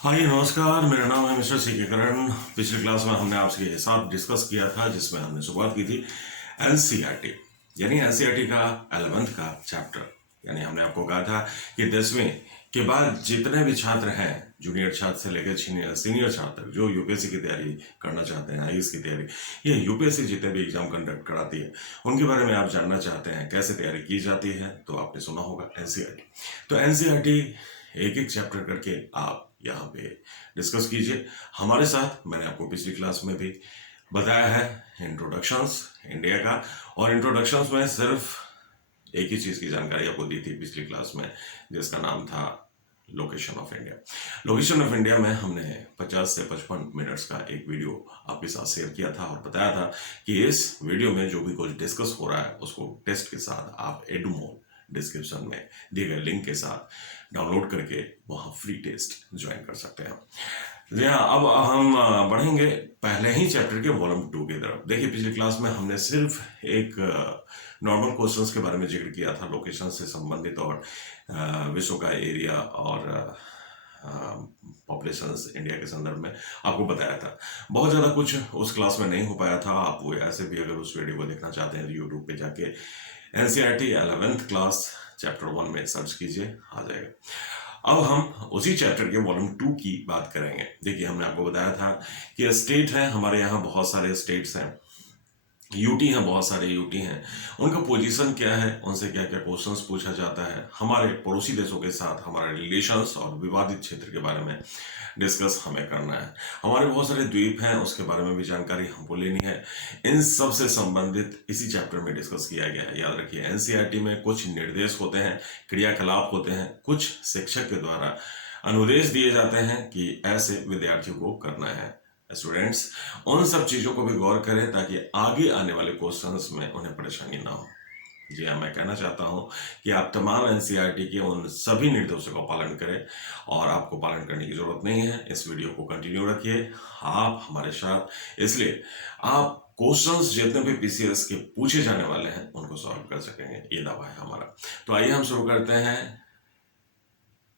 हाय नमस्कार, मेरा नाम है मिस्टर सी के करण। पिछली क्लास में हमने आपसे ये साथ डिस्कस किया था जिसमें हमने शुरुआत की थी एनसीईआरटी यानी एनसीईआरटी का 11th का चैप्टर। यानी हमने आपको कहा था कि 10वीं के बाद जितने भी छात्र हैं, जूनियर छात्र से लेकर सीनियर छात्र तक, जो यूपीएससी की तैयारी करना चाहते हैं, आईएएस की तैयारी, ये यूपीएससी जितने भी एग्जाम कंडक्ट कराती है उनके बारे में आप जानना चाहते हैं कैसे तैयारी की जाती है, तो आपने सुना होगा एनसीईआरटी। तो एनसीईआरटी एक एक चैप्टर करके आप यहाँ पे डिस्कस कीजिए हमारे साथ। मैंने आपको पिछली क्लास में भी बताया है इंट्रोडक्शंस इंडिया का, और इंट्रोडक्शंस में सिर्फ एक ही चीज़ की जानकारी आपको दी थी पिछली क्लास में, जिसका नाम था location of India. Location of India में हमने 50 से 55 मिनट्स का एक वीडियो आपके साथ शेयर किया था और बताया था कि इस वीडियो में जो भी कुछ डिस्कस हो रहा है उसको टेस्ट के साथ आप एडुमोल डिस्क्रिप्शन में दिए गए लिंक के साथ डाउनलोड करके वहाँ फ्री टेस्ट ज्वाइन कर सकते हैं। जी हाँ, अब हम बढ़ेंगे पहले ही चैप्टर के वॉल्यूम 2 की तरफ। देखिए, पिछली क्लास में हमने सिर्फ एक नॉर्मल क्वेश्चंस के बारे में जिक्र किया था, लोकेशन से संबंधित, और विश्व का एरिया और पॉपुलेशंस इंडिया के संदर्भ में आपको बताया था। बहुत ज़्यादा कुछ उस क्लास में नहीं हो पाया था। आप वो ऐसे भी अगर उस वीडियो को देखना चाहते हैं तो यूट्यूब पे जाके एनसीईआरटी 11th क्लास चैप्टर 1 में सर्च कीजिए, आ जाएगा। अब हम उसी चैप्टर के वॉल्यूम 2 की बात करेंगे। देखिए, हमने आपको बताया था कि स्टेट है, हमारे यहाँ बहुत सारे स्टेट्स हैं, यूटी हैं, बहुत सारे यूटी हैं, उनका पोजीशन क्या है, उनसे क्या क्या क्वेश्चंस पूछा जाता है, हमारे पड़ोसी देशों के साथ हमारे रिलेशंस और विवादित क्षेत्र के बारे में डिस्कस हमें करना है। हमारे बहुत सारे द्वीप हैं, उसके बारे में भी जानकारी हमको लेनी है। इन सब से संबंधित इसी चैप्टर में डिस्कस किया गया है। याद रखिए, एनसीईआरटी में कुछ निर्देश होते हैं, क्रियाकलाप होते हैं, कुछ शिक्षक के द्वारा अनुदेश दिए जाते हैं कि ऐसे विद्यार्थियों को करना है। स्टूडेंट्स उन सब चीज़ों को भी गौर करें ताकि आगे आने वाले क्वेश्चंस में उन्हें परेशानी ना हो। जी हाँ, मैं कहना चाहता हूँ कि आप तमाम एनसीईआरटी के उन सभी निर्देशों का पालन करें, और आपको पालन करने की जरूरत नहीं है। इस वीडियो को कंटिन्यू रखिए आप हमारे साथ, इसलिए आप क्वेश्चंस जितने भी पीसीएस के पूछे जाने वाले हैं उनको सॉल्व कर सकेंगे, ये दावा है हमारा। तो आइए हम शुरू करते हैं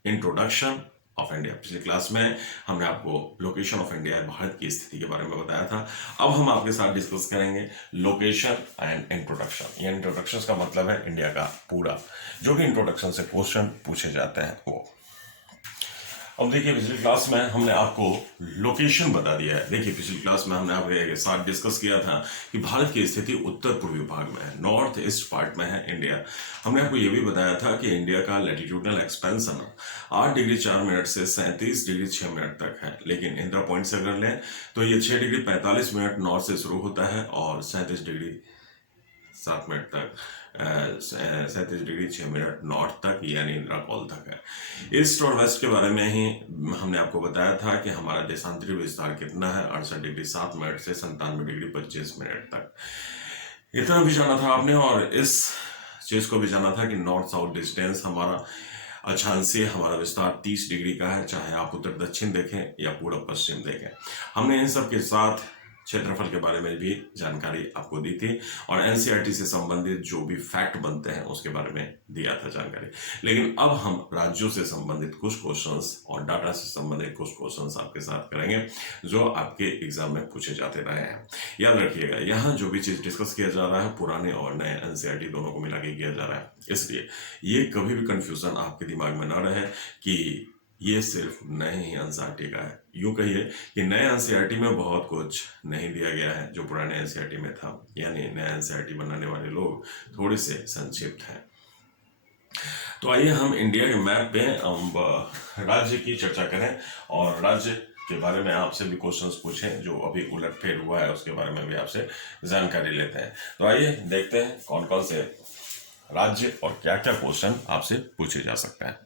इंट्रोडक्शन ऑफ इंडिया। पिछली क्लास में हमने आपको लोकेशन ऑफ इंडिया, भारत की स्थिति के बारे में बताया था। अब हम आपके साथ डिस्कस करेंगे लोकेशन एंड इंट्रोडक्शन। ये इंट्रोडक्शन का मतलब है इंडिया का पूरा, जो भी इंट्रोडक्शन से क्वेश्चन पूछे जाते हैं वो। अब देखिए, पिछली क्लास में हमने आपको लोकेशन बता दिया है। देखिए, पिछली क्लास में हमने आपके साथ डिस्कस किया था कि भारत की स्थिति उत्तर पूर्वी भाग में है, नॉर्थ ईस्ट पार्ट में है इंडिया। हमने आपको ये भी बताया था कि इंडिया का लैटिट्यूडनल एक्सपेंशन 8 डिग्री 4 मिनट से 37 डिग्री 6 मिनट तक है, लेकिन इंदिरा पॉइंट से अगर लें तो ये 6 डिग्री 45 मिनट नॉर्थ से शुरू होता है और 37 डिग्री 7 मिनट तक 37 डिग्री 6 मिनट नॉर्थ तक यानी इंदिरा कॉल तक है। ईस्ट और वेस्ट के बारे में ही हमने आपको बताया था कि हमारा देशांतरी विस्तार कितना है, 68 डिग्री 7 मिनट से 97 डिग्री 25 मिनट तक। इतना भी जाना था आपने, और इस चीज को भी जाना था कि नॉर्थ साउथ डिस्टेंस हमारा अक्षांशीय हमारा विस्तार 30 डिग्री का है, चाहे आप उत्तर दक्षिण देखें या पूर्व पश्चिम देखें। हमने इन सब के साथ क्षेत्रफल के बारे में भी जानकारी आपको दी थी, और एनसीईआरटी से संबंधित जो भी फैक्ट बनते हैं उसके बारे में दिया था जानकारी। लेकिन अब हम राज्यों से संबंधित कुछ क्वेश्चंस और डाटा से संबंधित कुछ क्वेश्चंस आपके साथ करेंगे जो आपके एग्जाम में पूछे जाते रहे हैं। याद रखिएगा, यहाँ जो भी चीज डिस्कस किया जा रहा है पुराने और नए एनसीईआरटी दोनों को मिला के किया जा रहा है, इसलिए ये कभी भी कंफ्यूजन आपके दिमाग में न रहे कि ये सिर्फ नए एनसीईआरटी का है। यूं कहिए कि नए एनसीईआरटी में बहुत कुछ नहीं दिया गया है जो पुराने एनसीईआरटी में था, यानी नए एनसीईआरटी बनाने वाले लोग थोड़े से संक्षिप्त हैं। तो आइए हम इंडिया के मैप पे राज्य की चर्चा करें, और राज्य के बारे में आपसे भी क्वेश्चंस पूछें, जो अभी उलटफेर हुआ है उसके बारे में भी आपसे जानकारी लेते हैं। तो आइए देखते हैं कौन कौन से राज्य और क्या क्या क्वेश्चन आपसे पूछे जा सकते हैं।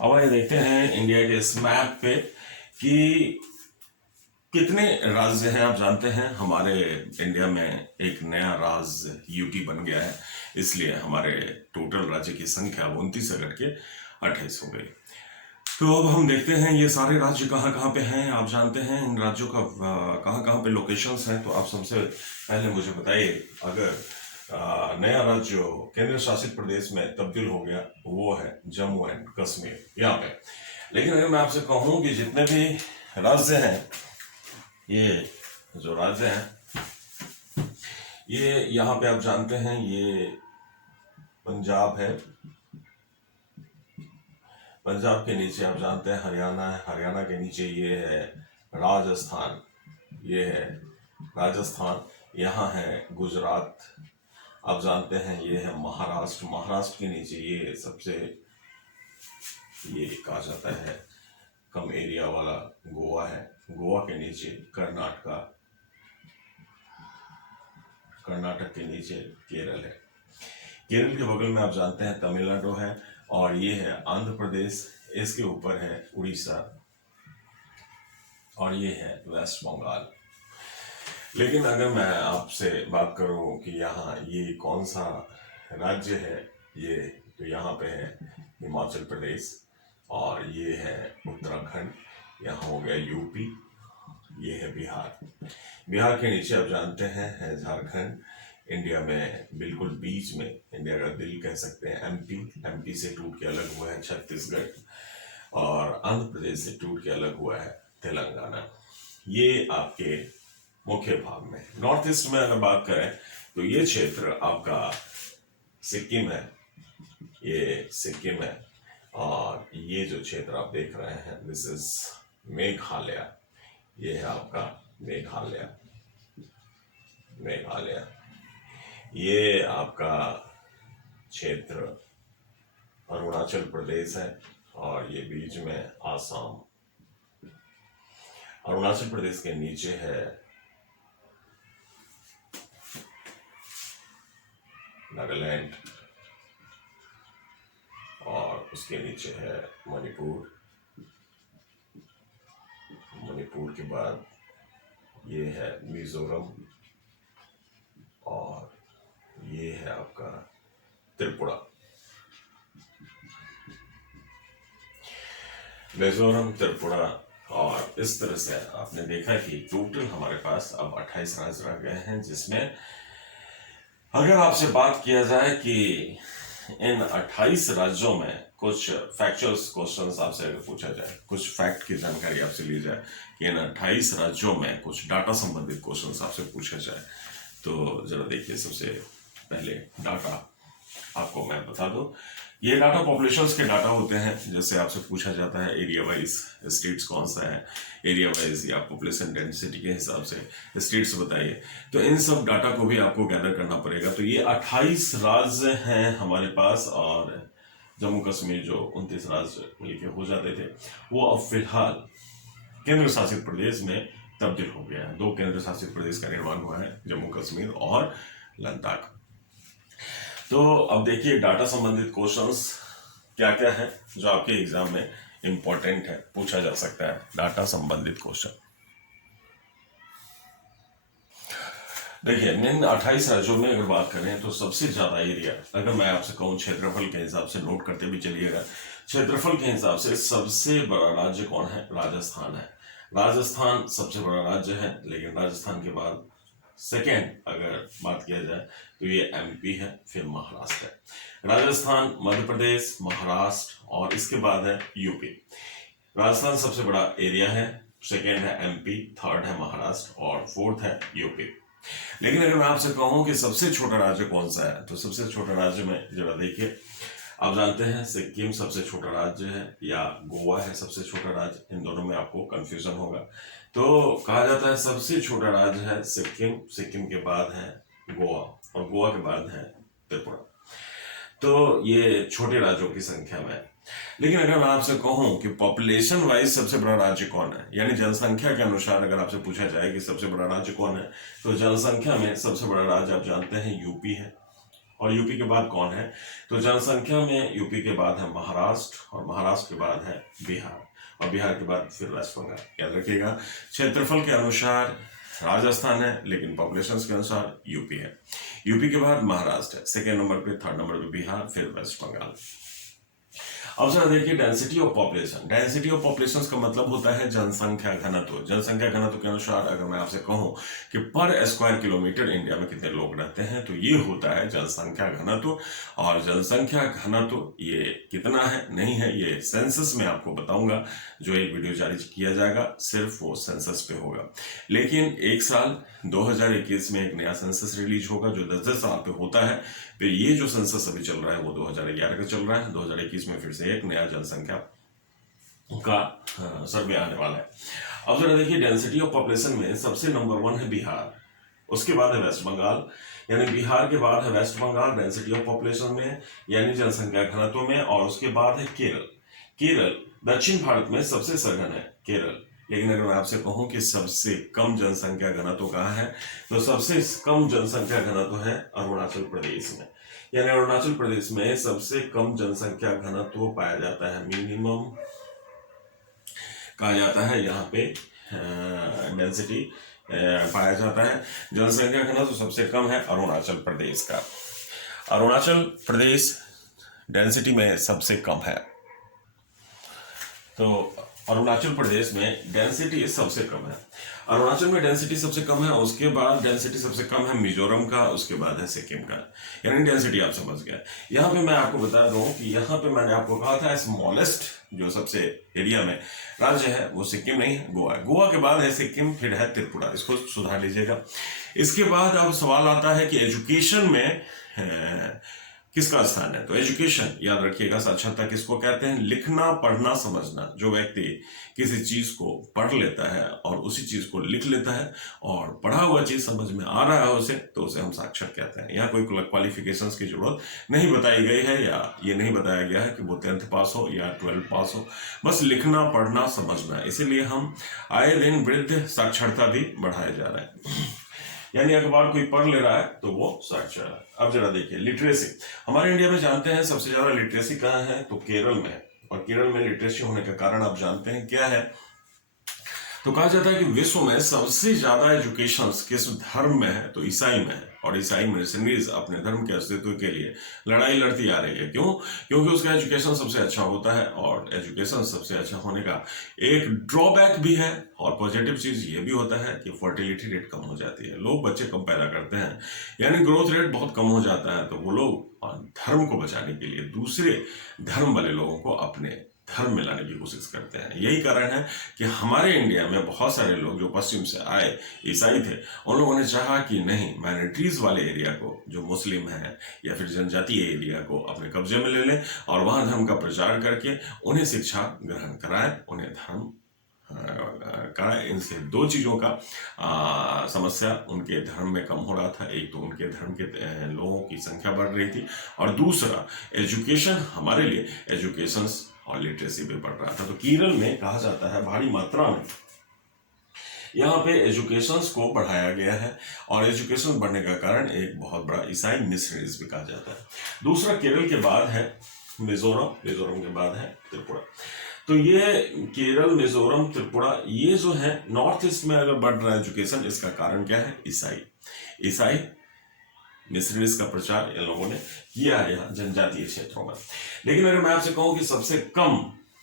अब आइए देखते हैं इंडिया के इस मैप पे कि कितने राज्य हैं। आप जानते हैं हमारे इंडिया में एक नया राज्य यूटी बन गया है, इसलिए हमारे टोटल राज्य की संख्या 29 से घट के 28 हो गई। तो अब हम देखते हैं ये सारे राज्य कहाँ कहाँ पे हैं। आप जानते हैं इन राज्यों का कहाँ कहाँ पे लोकेशंस हैं। तो आप सबसे पहले मुझे बताइए, अगर नया राज्य जो केंद्र शासित प्रदेश में तब्दील हो गया वो है जम्मू एंड कश्मीर। यहाँ पे लेकिन अगर मैं आपसे कहूं कि जितने भी राज्य हैं, ये जो राज्य हैं, ये यहाँ पे आप जानते हैं ये पंजाब है, पंजाब के नीचे आप जानते हैं हरियाणा है, हरियाणा के नीचे ये है राजस्थान, ये है राजस्थान, यहाँ है गुजरात, आप जानते हैं ये है महाराष्ट्र, महाराष्ट्र के नीचे ये सबसे ये कहा जाता है कम एरिया वाला गोवा है, गोवा के नीचे कर्नाटका, कर्नाटक के नीचे केरल है, केरल के बगल में आप जानते हैं तमिलनाडु है, और ये है आंध्र प्रदेश, इसके ऊपर है उड़ीसा, और ये है वेस्ट बंगाल। लेकिन अगर मैं आपसे बात करूं कि यहाँ ये कौन सा राज्य है, ये तो यहाँ पे है हिमाचल प्रदेश, और ये है उत्तराखंड, यहाँ हो गया यूपी, ये है बिहार, बिहार के नीचे आप जानते हैं है झारखंड, इंडिया में बिल्कुल बीच में, इंडिया का दिल कह सकते हैं एमपी, एमपी से टूट के अलग हुआ है छत्तीसगढ़, और आंध्र प्रदेश से टूट के अलग हुआ है तेलंगाना। ये आपके मुख्य भाग में। नॉर्थ ईस्ट में अगर बात करें तो ये क्षेत्र आपका सिक्किम है, ये सिक्किम है, और ये जो क्षेत्र आप देख रहे हैं दिस इज मेघालय, ये है आपका मेघालय, मेघालय, ये आपका क्षेत्र अरुणाचल प्रदेश है, और ये बीच में आसाम, अरुणाचल प्रदेश के नीचे है नागालैंड, और उसके नीचे है मणिपुर, मणिपुर के बाद ये है मिजोरम, और ये है आपका त्रिपुरा, मिजोरम, त्रिपुरा, और इस तरह से आपने देखा कि टोटल हमारे पास अब 28 राज्य रह गए हैं, जिसमें अगर आपसे बात किया जाए कि इन 28 राज्यों में कुछ फैक्चुअल क्वेश्चंस आपसे अगर पूछा जाए, कुछ फैक्ट की जानकारी आपसे ली जाए कि इन 28 राज्यों में कुछ डाटा संबंधित क्वेश्चंस आपसे पूछा जाए, तो जरा देखिए, सबसे पहले डाटा आपको मैं बता दूं, ये डाटा पॉपुलेशंस के डाटा होते हैं, जैसे आपसे पूछा जाता है एरिया वाइज स्टेट्स कौन सा है, एरिया वाइज या पॉपुलेशन डेंसिटी के हिसाब से स्टेट्स बताइए, तो इन सब डाटा को भी आपको गैदर करना पड़ेगा। तो ये 28 राज्य हैं हमारे पास, और जम्मू कश्मीर जो 29 राज्य मिलके हो जाते थे, वो अब फिलहाल केंद्र शासित प्रदेश में तब्दील हो गया है। 2 केंद्र शासित प्रदेश का निर्माण हुआ है, जम्मू कश्मीर और लद्दाख। तो अब देखिए डाटा संबंधित क्वेश्चंस क्या क्या है जो आपके एग्जाम में इंपॉर्टेंट है, पूछा जा सकता है डाटा संबंधित क्वेश्चन। देखिए इन 28 राज्यों में अगर बात करें तो सबसे ज्यादा एरिया, अगर मैं आपसे कहूँ क्षेत्रफल के हिसाब से नोट करते भी चलिएगा, क्षेत्रफल के हिसाब से सबसे बड़ा राज्य कौन है, राजस्थान है। राजस्थान सबसे बड़ा राज्य है, लेकिन राजस्थान के बाद सेकेंड अगर बात किया जाए तो ये एमपी है, फिर महाराष्ट्र है। राजस्थान, मध्य प्रदेश, महाराष्ट्र, और इसके बाद है यूपी। राजस्थान सबसे बड़ा एरिया है, सेकेंड है एमपी, थर्ड है महाराष्ट्र, और फोर्थ है यूपी। लेकिन अगर मैं आपसे कहूं कि सबसे छोटा राज्य कौन सा है, तो सबसे छोटा राज्य में जरा देखिए, आप जानते हैं सिक्किम सबसे छोटा राज्य है, या गोवा है सबसे छोटा राज्य, इन दोनों में आपको कंफ्यूजन होगा। तो कहा जाता है सबसे छोटा राज्य है सिक्किम, सिक्किम के बाद है गोवा, और गोवा के बाद है त्रिपुरा। तो ये छोटे राज्यों की संख्या में। लेकिन अगर मैं आपसे कहूं कि पॉपुलेशन वाइज सबसे बड़ा राज्य कौन है, यानी जनसंख्या के अनुसार अगर आपसे पूछा जाए कि सबसे बड़ा राज्य कौन है, तो जनसंख्या में सबसे बड़ा राज्य आप जानते हैं यूपी है। और यूपी के बाद कौन है, तो जनसंख्या में यूपी के बाद है महाराष्ट्र, और महाराष्ट्र के बाद है बिहार, और बिहार के बाद फिर वेस्ट बंगाल। याद रखिएगा क्षेत्रफल के अनुसार राजस्थान है, लेकिन पॉपुलेशन के अनुसार यूपी है। यूपी के बाद महाराष्ट्र है, सेकेंड नंबर पे, थर्ड नंबर पे बिहार, फिर वेस्ट बंगाल। अब जरा देखिए density of population. Density of population का मतलब होता है जनसंख्या घनत्व। जनसंख्या घनत्व के अनुसार अगर मैं आपसे कहूं कि पर स्क्वायर किलोमीटर इंडिया में कितने लोग रहते हैं, तो ये होता है जनसंख्या घनत्व। और जनसंख्या घनत्व ये कितना है नहीं है ये सेंसस में आपको बताऊंगा, जो एक वीडियो जारी किया जाएगा सिर्फ वो सेंसस पे होगा। लेकिन एक साल 2021 में एक नया सेंसस रिलीज होगा जो 10-10 साल पे होता है। फिर ये जो सेंसस अभी चल रहा है वो 2011 का चल रहा है। 2021 में फिर से एक नया जनसंख्या का सर्वे आने वाला है। अब जरा देखिए डेंसिटी ऑफ पॉपुलेशन में सबसे नंबर 1 है बिहार, उसके बाद है वेस्ट बंगाल, यानी बिहार के बाद है West Bengal density of population में यानी जनसंख्या घनत्व में, और उसके बाद है केरल। केरल दक्षिण भारत में सबसे सघन है केरल। लेकिन अगर मैं आपसे कहूं कि सबसे कम जनसंख्या घनत्व कहाँ है, तो सबसे कम जनसंख्या घनत्व है अरुणाचल प्रदेश में। यानी अरुणाचल प्रदेश में सबसे कम जनसंख्या घनत्व पाया जाता है, मिनिमम कहा जाता है यहाँ पे डेंसिटी पाया जाता है। जनसंख्या घनत्व सबसे कम है अरुणाचल प्रदेश का। अरुणाचल प्रदेश डेंसिटी में सबसे कम है, तो अरुणाचल प्रदेश में डेंसिटी सबसे कम है। अरुणाचल में डेंसिटी सबसे कम है, उसके बाद डेंसिटी सबसे कम है मिजोरम का, उसके बाद है सिक्किम का। यानी डेंसिटी आप समझ गए। यहाँ पे मैं आपको बता दूं कि यहाँ पे मैंने आपको कहा था स्मॉलेस्ट जो सबसे एरिया में राज्य है वो सिक्किम नहीं है, गोवा है। गोवा के बाद है सिक्किम, फिर है त्रिपुरा, इसको सुधार लीजिएगा। इसके बाद अब सवाल आता है कि एजुकेशन में किसका स्थान है, तो एजुकेशन याद रखिएगा। साक्षरता किसको कहते हैं, लिखना पढ़ना समझना। जो व्यक्ति किसी चीज को पढ़ लेता है और उसी चीज को लिख लेता है और पढ़ा हुआ चीज समझ में आ रहा है उसे, तो उसे हम साक्षर कहते हैं। यहाँ कोई क्वालिफिकेशंस की जरूरत नहीं बताई गई है, या ये नहीं बताया गया है कि वो 10th पास हो या 12th पास हो, बस लिखना पढ़ना समझना। इसीलिए हम आए दिन वृद्ध साक्षरता भी बढ़ाए जा रहे हैं। यानी अखबार कोई पढ़ ले रहा है तो वो साक्षर है। अब जरा देखिए लिटरेसी। हमारे इंडिया में जानते हैं सबसे ज्यादा लिटरेसी कहाँ है, तो केरल में है। और केरल में लिटरेसी होने का कारण आप जानते हैं क्या है, तो कहा जाता है कि विश्व में सबसे ज्यादा एजुकेशन किस धर्म में है, तो ईसाई में है। और ईसाई मिशनरीज अपने धर्म के अस्तित्व के लिए लड़ाई लड़ती आ रही है। क्यों? क्योंकि उसका एजुकेशन सबसे अच्छा होता है, और एजुकेशन सबसे अच्छा होने का एक ड्रॉबैक भी है, और पॉजिटिव चीज ये भी होता है कि फर्टिलिटी रेट कम हो जाती है, लोग बच्चे कम पैदा करते हैं, यानी ग्रोथ रेट बहुत कम हो जाता है। तो वो लोग धर्म को बचाने के लिए दूसरे धर्म वाले लोगों को अपने धर्म में लाने की कोशिश करते हैं। यही कारण है कि हमारे इंडिया में बहुत सारे लोग जो पश्चिम से आए ईसाई थे, उन लोगों ने चाहा कि नहीं, माइनॉरिटीज वाले एरिया को, जो मुस्लिम है या फिर जनजातीय एरिया को अपने कब्जे में ले लें और वहां धर्म का प्रचार करके उन्हें शिक्षा ग्रहण कराएं, उन्हें धर्म कराएं। इनसे दो चीजों का समस्या उनके धर्म में कम हो रहा था। एक तो उनके धर्म के लोगों की संख्या बढ़ रही थी, और दूसरा एजुकेशन, हमारे लिए एजुकेशन और लिटरेसी भी बढ़ रहा था। तो केरल में कहा जाता है भारी मात्रा में यहाँ पे एजुकेशन को बढ़ाया गया है, और एजुकेशन बढ़ने का कारण एक बहुत बड़ा ईसाई मिशनरीज भी कहा जाता है। दूसरा केरल के बाद है मिजोरम, मिजोरम के बाद है त्रिपुरा। तो ये केरल, मिजोरम, त्रिपुरा, ये जो है नॉर्थ ईस्ट में अगर बढ़ रहा है एजुकेशन, इसका कारण क्या है, ईसाई मिशनरीज का प्रचार इन लोगों ने किया है यहाँ जनजातीय क्षेत्रों में। लेकिन अगर मैं आपसे कहूं कि सबसे कम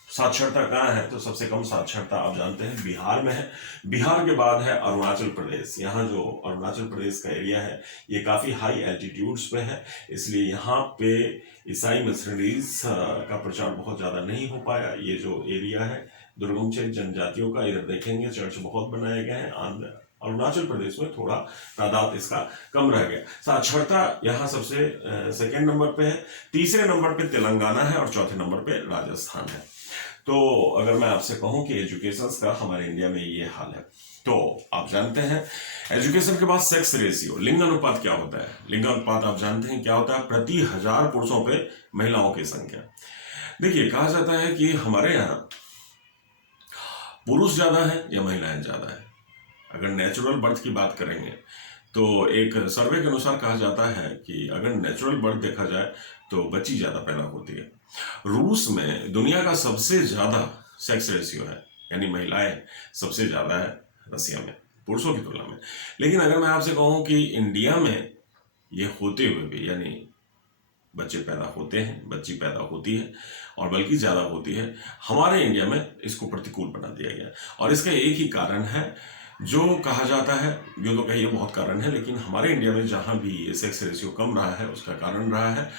साक्षरता कहाँ है, तो सबसे कम साक्षरता आप जानते हैं बिहार में है। बिहार के बाद है अरुणाचल प्रदेश। यहाँ जो अरुणाचल प्रदेश का एरिया है ये काफी हाई एल्टीट्यूड्स पे है, इसलिए यहाँ पे ईसाई मिशनरीज का प्रचार बहुत ज्यादा नहीं हो पाया। ये जो एरिया है दुर्गम क्षेत्र जनजातियों का, इधर देखेंगे चर्च बहुत बनाए गए हैं। अरुणाचल प्रदेश में थोड़ा तादाद इसका कम रह गया। साक्षरता यहाँ सबसे सेकेंड नंबर पे है, तीसरे नंबर पे तेलंगाना है, और चौथे नंबर पे राजस्थान है। तो अगर मैं आपसे कहूं कि एजुकेशन का हमारे इंडिया में ये हाल है, तो आप जानते हैं एजुकेशन के बाद सेक्स रेशियो, लिंग अनुपात क्या होता है। लिंग अनुपात आप जानते हैं क्या होता है, प्रति 1000 पुरुषों पे महिलाओं की संख्या। देखिए कहा जाता है कि हमारे यहाँ पुरुष ज्यादा है या महिलाएं ज्यादा है। अगर नेचुरल बर्थ की बात करेंगे तो एक सर्वे के अनुसार कहा जाता है कि अगर नेचुरल बर्थ देखा जाए तो बच्ची ज्यादा पैदा होती है। रूस में दुनिया का सबसे ज्यादा सेक्स रेशियो है, यानी महिलाएं सबसे ज्यादा है रसिया में पुरुषों की तुलना में। लेकिन अगर मैं आपसे कहूं कि इंडिया में ये होते हुए भी, यानी बच्चे पैदा होते हैं, बच्ची पैदा होती है और बल्कि ज़्यादा होती है। हमारे इंडिया में इसको प्रतिकूल बना दिया गया और इसका एक ही कारण है जो कहा जाता है, यूँ तो कहिए बहुत कारण है, लेकिन हमारे इंडिया में जहाँ भी ये सेक्स रेशियो कम रहा है उसका कारण रहा है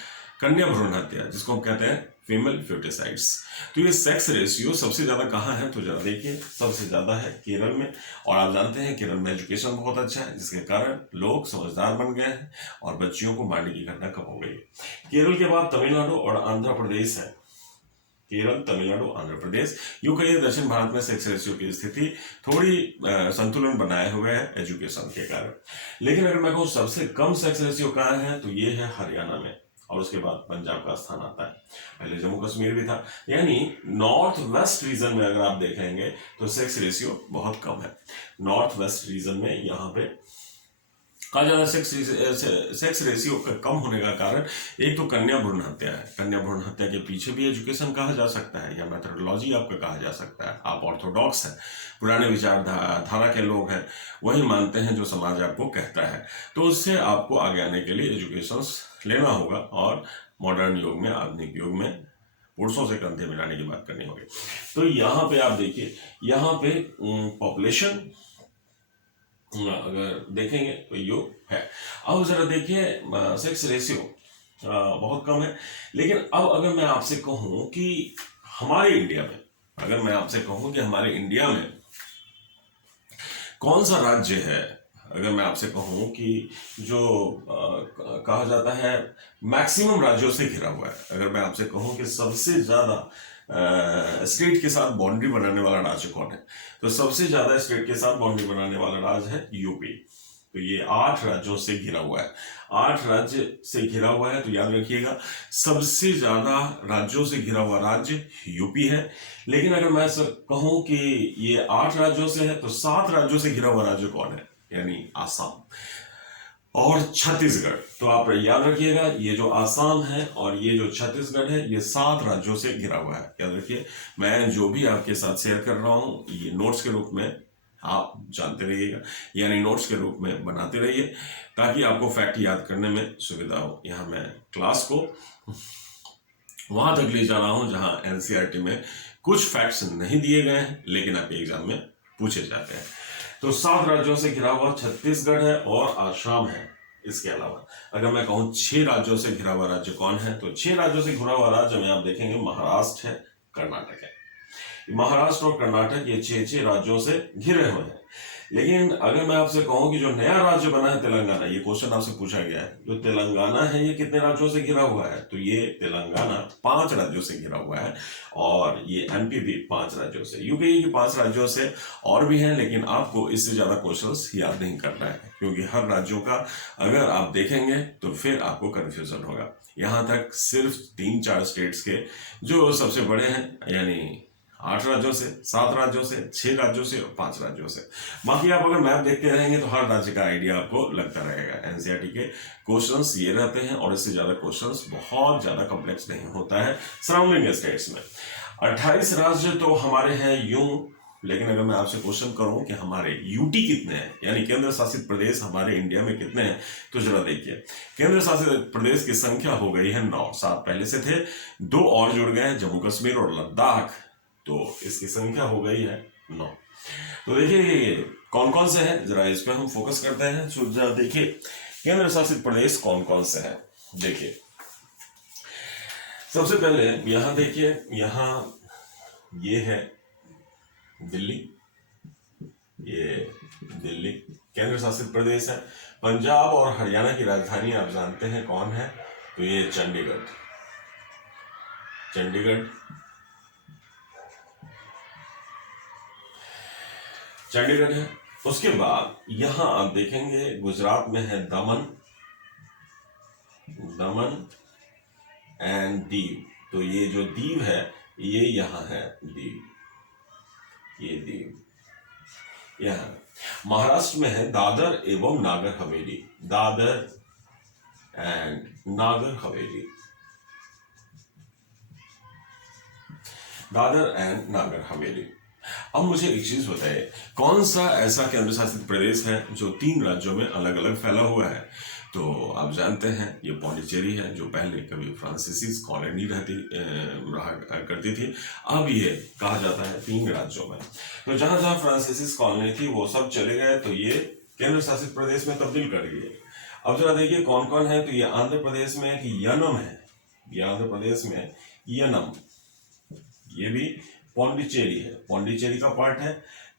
कन्या भ्रूण हत्या, जिसको हम कहते हैं फीमेल फ्यूटिसाइड्स। तो ये सेक्स रेशियो सबसे ज़्यादा कहाँ है, तो जरा देखिए, सबसे ज़्यादा है केरल में। और आप जानते हैं केरल में एजुकेशन बहुत अच्छा है, जिसके कारण लोग समझदार बन गए हैं और बच्चियों को मारने की घटना कम हो गई। केरल के बाद तमिलनाडु और आंध्र प्रदेश है। केरल, तमिलनाडु, आंध्र प्रदेश, यूं कहिए दक्षिण भारत में सेक्स रेशियो की स्थिति थोड़ी संतुलन बनाए हुए है एजुकेशन के कारण। लेकिन अगर मैं कहूँ सबसे कम सेक्स रेशियो कहाँ है, तो ये है हरियाणा में और उसके बाद पंजाब का स्थान आता है। पहले जम्मू कश्मीर भी था। यानी नॉर्थ वेस्ट रीजन में अगर आप देखेंगे तो सेक्स रेशियो बहुत कम है। नॉर्थ वेस्ट रीजन में यहाँ पे कहा जाता है सेक्स रेशियो का कम होने का कारण एक तो कन्या भ्रूण हत्या है। कन्या भ्रूण हत्या के पीछे भी एजुकेशन कहा जा सकता है या मेथोडोलॉजी आपका कहा जा सकता है। आप ऑर्थोडॉक्स हैं, पुराने विचारधारा के लोग हैं, वही मानते हैं जो समाज आपको कहता है, तो उससे आपको आगे आने के लिए एजुकेशन लेना होगा और मॉडर्न युग में, आधुनिक युग में पुरुषों से कंधे मिलाने की बात करनी होगी। तो यहाँ पे आप देखिए, यहाँ पे पॉपुलेशन अगर देखेंगे तो यो है। अब जरा देखिए सेक्स रेशियो बहुत कम है। लेकिन अब अगर मैं आपसे कहूँ कि हमारे इंडिया में, अगर मैं आपसे कहूँ कि हमारे इंडिया में कौन सा राज्य है, अगर मैं आपसे कहूँ कि जो कहा जाता है मैक्सिमम राज्यों से घिरा हुआ है, अगर मैं आपसे कहूँ कि सबसे ज्यादा स्टेट के साथ बाउंड्री बनाने वाला राज्य कौन है, तो सबसे ज्यादा स्टेट के साथ बाउंड्री बनाने वाला राज्य है यूपी। तो ये 8 राज्यों से घिरा हुआ है। 8 राज्य से घिरा हुआ है, तो याद रखिएगा सबसे ज्यादा राज्यों से घिरा हुआ राज्य यूपी है। लेकिन अगर मैं कहूं कि ये 8 राज्यों से है, तो 7 राज्यों से घिरा हुआ राज्य कौन है, यानी आसाम और छत्तीसगढ़। तो आप याद रखिएगा, ये जो आसाम है और ये जो छत्तीसगढ़ है, ये 7 राज्यों से घिरा हुआ है। याद रखिए, मैं जो भी आपके साथ शेयर कर रहा हूँ ये नोट्स के रूप में आप जानते रहिएगा, यानी नोट्स के रूप में बनाते रहिए ताकि आपको फैक्ट याद करने में सुविधा हो। यहाँ मैं क्लास को वहां तक ले जा रहा हूँ जहां एनसीईआरटी में कुछ फैक्ट्स नहीं दिए गए हैं लेकिन आपके एग्जाम में पूछे जाते हैं। तो 7 राज्यों से घिरा हुआ छत्तीसगढ़ है और आसाम है। इसके अलावा अगर मैं कहूँ 6 राज्यों से घिरा हुआ राज्य कौन है, तो 6 राज्यों से घिरा हुआ राज्य में आप देखेंगे महाराष्ट्र है, कर्नाटक है। महाराष्ट्र और कर्नाटक ये 6 राज्यों से घिरे हुए हैं। लेकिन अगर मैं आपसे कहूं कि जो नया राज्य बना है तेलंगाना, ये क्वेश्चन आपसे पूछा गया है, जो तेलंगाना है ये कितने राज्यों से घिरा हुआ है, तो ये तेलंगाना 5 राज्यों से घिरा हुआ है और ये एमपी भी 5 राज्यों से। यूपी के 5 राज्यों से और भी हैं, लेकिन आपको इससे ज्यादा क्वेश्चंस याद नहीं करना है क्योंकि हर राज्यों का अगर आप देखेंगे तो फिर आपको कंफ्यूजन होगा। यहाँ तक सिर्फ 3-4 स्टेट्स के जो सबसे बड़े हैं, यानी 8 राज्यों से, 7 राज्यों से, 6 राज्यों से और 5 राज्यों से। बाकी आप अगर मैप देखते रहेंगे तो हर राज्य का आइडिया आपको लगता रहेगा। एनसीईआरटी के क्वेश्चंस ये रहते हैं और इससे ज्यादा क्वेश्चंस बहुत ज्यादा कॉम्प्लेक्स नहीं होता है सराउंडिंग स्टेट्स में। 28 राज्य तो हमारे हैं यूं, लेकिन अगर मैं आपसे क्वेश्चन करूं कि हमारे यूटी कितने हैं, यानी केंद्र शासित प्रदेश हमारे इंडिया में कितने हैं, तो जरा देखिए केंद्र शासित प्रदेश की संख्या हो गई है 9। 7 पहले से थे, 2 और जुड़ गए, जम्मू कश्मीर और लद्दाख, तो इसकी संख्या हो गई है 9। तो देखिए कौन कौन से हैं, जरा इस पे हम फोकस करते हैं। तो जरा देखिए केंद्र शासित प्रदेश कौन कौन से हैं। देखिए सबसे पहले यहां देखिए, यहां ये है दिल्ली, ये दिल्ली केंद्र शासित प्रदेश है। पंजाब और हरियाणा की राजधानी आप जानते हैं कौन है, तो ये चंडीगढ़, चंडीगढ़ चंडीगढ़ है। उसके बाद यहां आप देखेंगे गुजरात में है दमन, दमन एंड दीव, तो ये जो दीव है ये यहां है, दीव, ये दीव यहां। महाराष्ट्र में है दादर एवं नागर हवेली, दादर एंड नागर हवेली, दादर एंड नागर हवेली। अब मुझे एक चीज बताइए, कौन सा ऐसा केंद्र शासित प्रदेश है जो 3 राज्यों में अलग अलग फैला हुआ है, तो आप जानते हैं ये पौंडीचेरी है, जो पहले कभी फ्रांसीसी कॉलोनी रहा करती थी। अब ये कहा जाता है 3 राज्यों में। तो जहां जहां फ्रांसीसी कॉलोनी थी वो सब चले गए, तो ये केंद्र शासित प्रदेश में तब्दील कर दिए। अब जरा देखिए कौन कौन है। तो ये आंध्र प्रदेश में एक यनम है, ये आंध्र प्रदेश में यनम, ये भी पौंडीचेरी है, पौंडीचेरी का पार्ट है।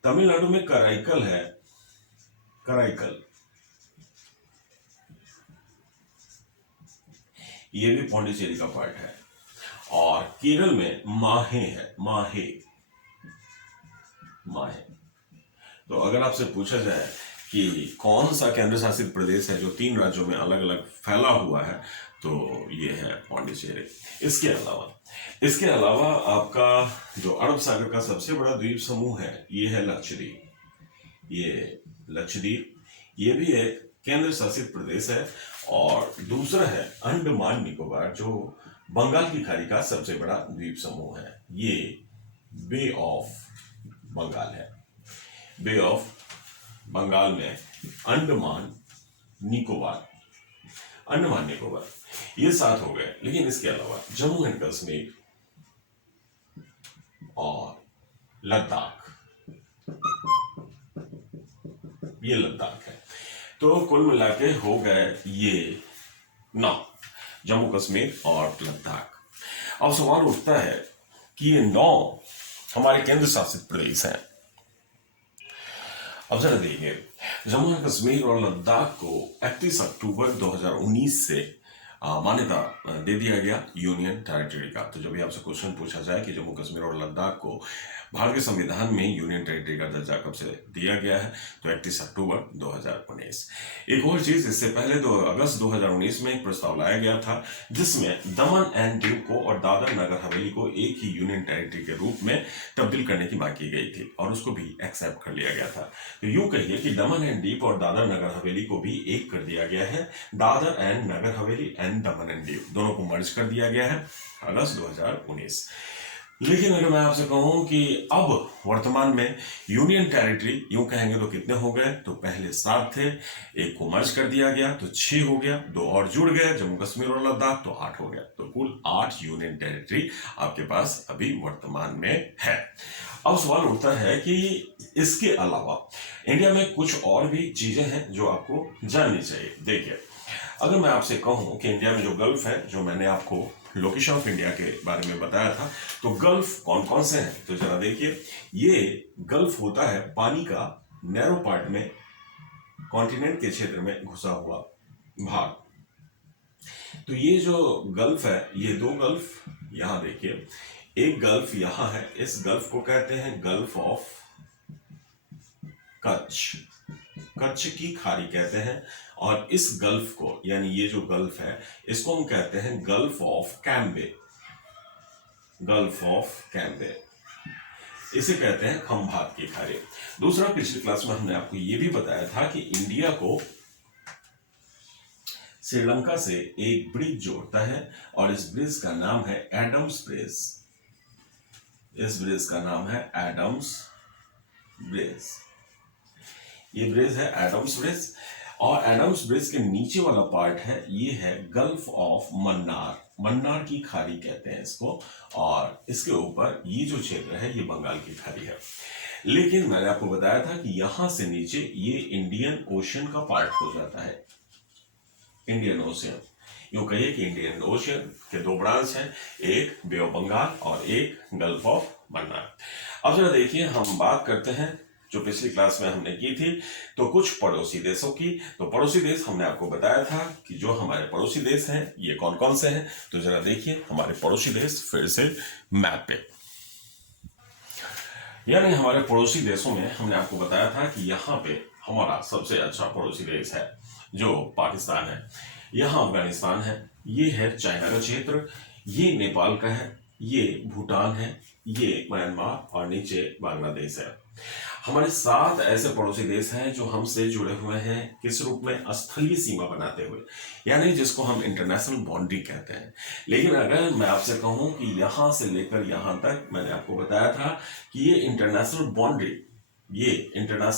तमिलनाडु में कराईकल है, कराईकल, ये भी पौंडीचेरी का पार्ट है। और केरल में माहे है, माहे, माहे। तो अगर आपसे पूछा जाए कि कौन सा केंद्र शासित प्रदेश है जो 3 राज्यों में अलग अलग फैला हुआ है, तो ये है पौंडीचेरी। इसके अलावा आपका जो अरब सागर का सबसे बड़ा द्वीप समूह है, ये है लक्षद्वीप। ये लक्षद्वीप, ये भी एक केंद्र शासित प्रदेश है। और दूसरा है अंडमान निकोबार, जो बंगाल की खाड़ी का सबसे बड़ा द्वीप समूह है। ये बे ऑफ बंगाल है। बे ऑफ बंगाल में अंडमान निकोबार, अंडमान निकोबार, ये 7 हो गए। लेकिन इसके अलावा जम्मू एंड कश्मीर और लद्दाख, ये लद्दाख है। तो कुल मिला के हो गए ये 9, जम्मू कश्मीर और लद्दाख। अब सवाल उठता है कि ये 9 हमारे केंद्र शासित प्रदेश हैं। अब जरा देखिए, जम्मू एंड कश्मीर और लद्दाख को 31 अक्टूबर 2019 से मान्यता दे दिया गया यूनियन टेरिटरी का। तो जब भी आपसे क्वेश्चन पूछा जाए कि जम्मू कश्मीर और लद्दाख को भारत के संविधान में यूनियन टेरिटरी का दर्जा कब से दिया गया है, तो 31 अक्टूबर 2019। एक और चीज, इससे पहले 2 अगस्त 2019 में एक प्रस्ताव लाया गया था जिसमें दमन एंड दीव को और दादर नगर हवेली को एक ही यूनियन टेरिटरी के रूप में तब्दील करने की मांग की गई थी और उसको भी एक्सेप्ट कर लिया गया था। तो यूं कहिए कि दमन एंड दीव और दादर नगर हवेली को भी एक कर दिया गया है। Dadar and Nagar Haveli and Daman and Diu दोनों को मर्ज कर दिया गया है अगस्त 2019। लेकिन अगर मैं आपसे कहूं कि अब वर्तमान में यूनियन टेरिटरी यूं कहेंगे तो कितने हो गए, तो पहले 7 थे, एक को मर्ज कर दिया गया तो 6 हो गया, 2 और जुड़ गए जम्मू कश्मीर और लद्दाख तो 8 हो गया। तो कुल 8 यूनियन टेरिटरी आपके पास अभी वर्तमान में है। अब सवाल उठता है कि इसके अलावा इंडिया में कुछ और भी चीजें हैं जो आपको जाननी चाहिए। देखिए, अगर मैं आपसे कहूं कि इंडिया में जो गल्फ है, जो मैंने आपको लोकेशन ऑफ इंडिया के बारे में बताया था, तो गल्फ कौन कौन से हैं, तो जरा देखिए। ये गल्फ होता है पानी का नैरो पार्ट में कॉन्टिनेंट के क्षेत्र में घुसा हुआ भाग। तो ये जो गल्फ है, ये 2 गल्फ यहां देखिए, एक गल्फ यहां है, इस गल्फ को कहते हैं गल्फ ऑफ कच्छ, कच्छ की खाड़ी कहते हैं। और इस गल्फ को, यानी ये जो गल्फ है, इसको हम कहते हैं gulf of Cambay, gulf of Cambay, इसे कहते हैं खंभात की खाड़ी। दूसरा, पिछली क्लास में हमने आपको ये भी बताया था कि इंडिया को श्रीलंका से एक ब्रिज जोड़ता है और इस ब्रिज का नाम है एडम्स ब्रिज। इस ब्रिज का नाम है एडम्स ब्रिज। ये ब्रिज है एडम्स ब्रिज। और एडम्स ब्रिज के नीचे वाला पार्ट है, ये है गल्फ ऑफ मन्नार, मन्नार की खाड़ी कहते हैं इसको। और इसके ऊपर ये जो क्षेत्र है, ये बंगाल की खाड़ी है। लेकिन मैंने आपको बताया था कि यहां से नीचे ये इंडियन ओशियन का पार्ट हो जाता है, इंडियन ओशियन। यूं कहिए कि इंडियन ओशियन के 2 ब्रांच हैं, एक बे ऑफ बंगाल और एक गल्फ ऑफ मन्नार। अब जरा देखिए, हम बात करते हैं जो पिछली क्लास में हमने की थी, तो कुछ पड़ोसी देशों की। तो पड़ोसी देश हमने आपको बताया था कि जो हमारे पड़ोसी देश हैं ये कौन कौन से हैं। तो जरा देखिए हमारे पड़ोसी देश फिर से मैप पे, यानी हमारे पड़ोसी देशों में हमने आपको बताया था कि यहाँ पे हमारा सबसे अच्छा पड़ोसी देश है जो पाकिस्तान है, यहाँ अफगानिस्तान है, ये है चाइना का क्षेत्र, ये नेपाल का है, ये भूटान है, ये म्यांमार और नीचे बांग्लादेश है। हमारे 7 ऐसे पड़ोसी देश हैं जो हमसे जुड़े हुए हैं, किस रूप में, स्थलीय सीमा बनाते हुए, यानी जिसको हम इंटरनेशनल बाउंड्री कहते हैं। लेकिन अगर मैं आपसे कहूं कि यहां से लेकर यहां तक, मैंने आपको बताया था कि ये इंटरनेशनल